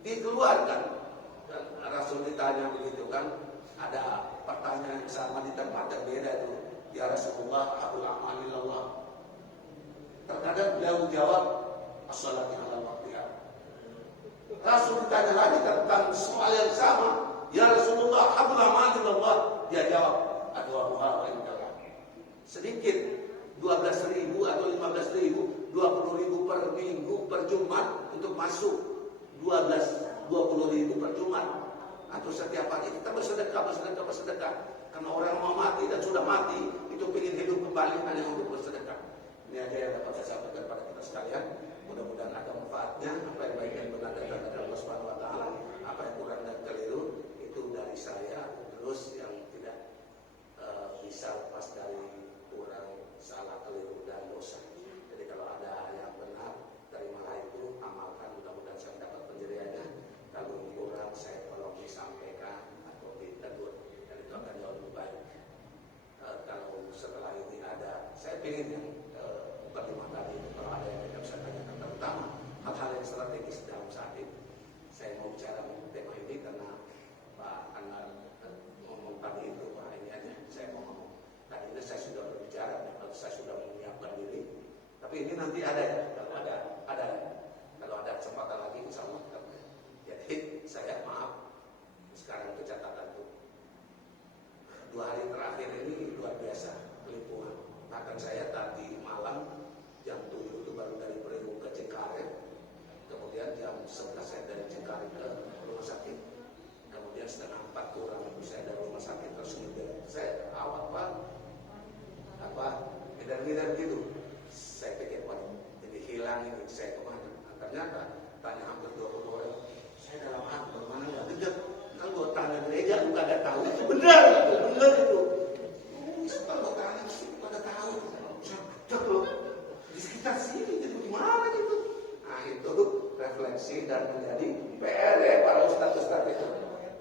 dikeluarkan. Dan Rasul ditanya begitu kan, ada pertanyaan yang sama di tempat yang beda itu, ya Rasulullah, abul a'mal ilallah. Terkadang beliau jawab as-salatu ala waqtiha. Rasul ditanya lagi tentang soal yang sama, ya Rasulullah, abul a'mal ilallah. Dia jawab sedikit 12.000 atau 15.000, 20.000 per minggu per Jumat untuk masuk 20.000 per Jumat atau setiap hari kita bersedekah karena orang mau mati dan sudah mati itu ingin hidup kembali hanya untuk bersedekah. Ini aja yang dapat saya sampaikan kepada kita sekalian. Mudah-mudahan ada manfaatnya. Apa yang baik dan benar dari Allah Subhanahu Wa Taala, apa yang kurang dan keliru itu dari saya. Terus yang bisa lepas dari kurang, salah, keliru dan dosa. Jadi kalau ada yang benar, terimalah itu, amalkan, mudah-mudahan saya dapat penjeriannya. Kalau kurang, saya tolong disampaikan atau ditegur, dan itu akan jauh lebih baik. Kalau setelah ini ada, saya ingin yang pertemuan tadi, kalau ada yang tidak bisa tanyakan, terutama hal-hal yang strategis dalam saat ini. Saya mau bicara tema ini karena Pak Anwar ngomong tadi itu, Pak ini aja, saya mau ngomong. Tadinya saya sudah berbicara, kalau saya sudah menyiapkan diri. Tapi ini nanti ada ya, kalau ada kesempatan lagi, insya Allah. Jadi saya maaf, sekarang itu catatan tuh. 2 hari terakhir ini luar biasa kelimpungan. Bahkan saya tadi malam jam 7 itu baru dari Priok ke Cengkareng. Kemudian jam 11 saya dari Cengkareng ke rumah sakit. Kemudian setengah 4 kurang itu saya dari rumah sakit terus saya awal ngidam gitu. Saya pikir waduh, jadi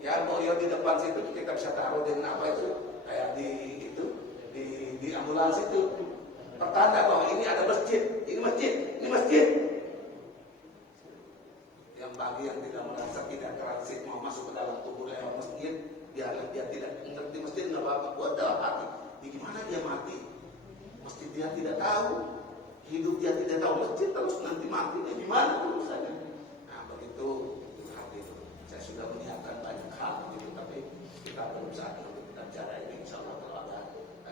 Ya, boyo di depan situ kita bisa taruh dengan apa itu, kayak di ambulans itu, pertanda bahwa ini ada masjid, ini masjid, ini masjid. Yang bagi yang tidak merasa tidak transit mau masuk ke dalam tubuh lewat masjid, biarlah dia tidak ngerti masjid nggak apa-apa. Buat dalam hati, gimana dia mati? Masjid dia tidak tahu, hidup dia tidak tahu, masjid terus nanti mati, gimana urusannya? Nah begitu. Saya sudah menyiapkan banyak hal gitu, tapi kita belum saatnya untuk kita bicara ini. Insya Allah kalau ada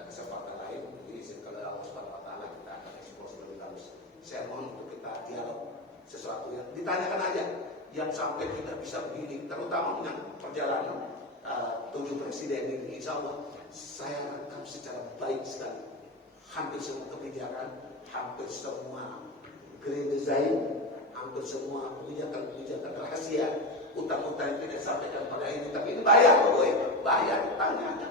kesempatan lain, diizinkan oleh Allah Subhanahu Wa Taala, kita akan ekspos lebih halus. Saya mohon untuk kita dialog sesuatu yang ditanyakan aja, yang sampai tidak bisa begini, terutama dengan perjalanan 7 presiden ini. Insya Allah saya rekam secara baik sekali, hampir semua kebijakan, hampir semua grand design, hampir semua kebijakan rahasia. Utang-utang yang tidak disampaikan pada ini, tapi ini bayar, bayar utangnya.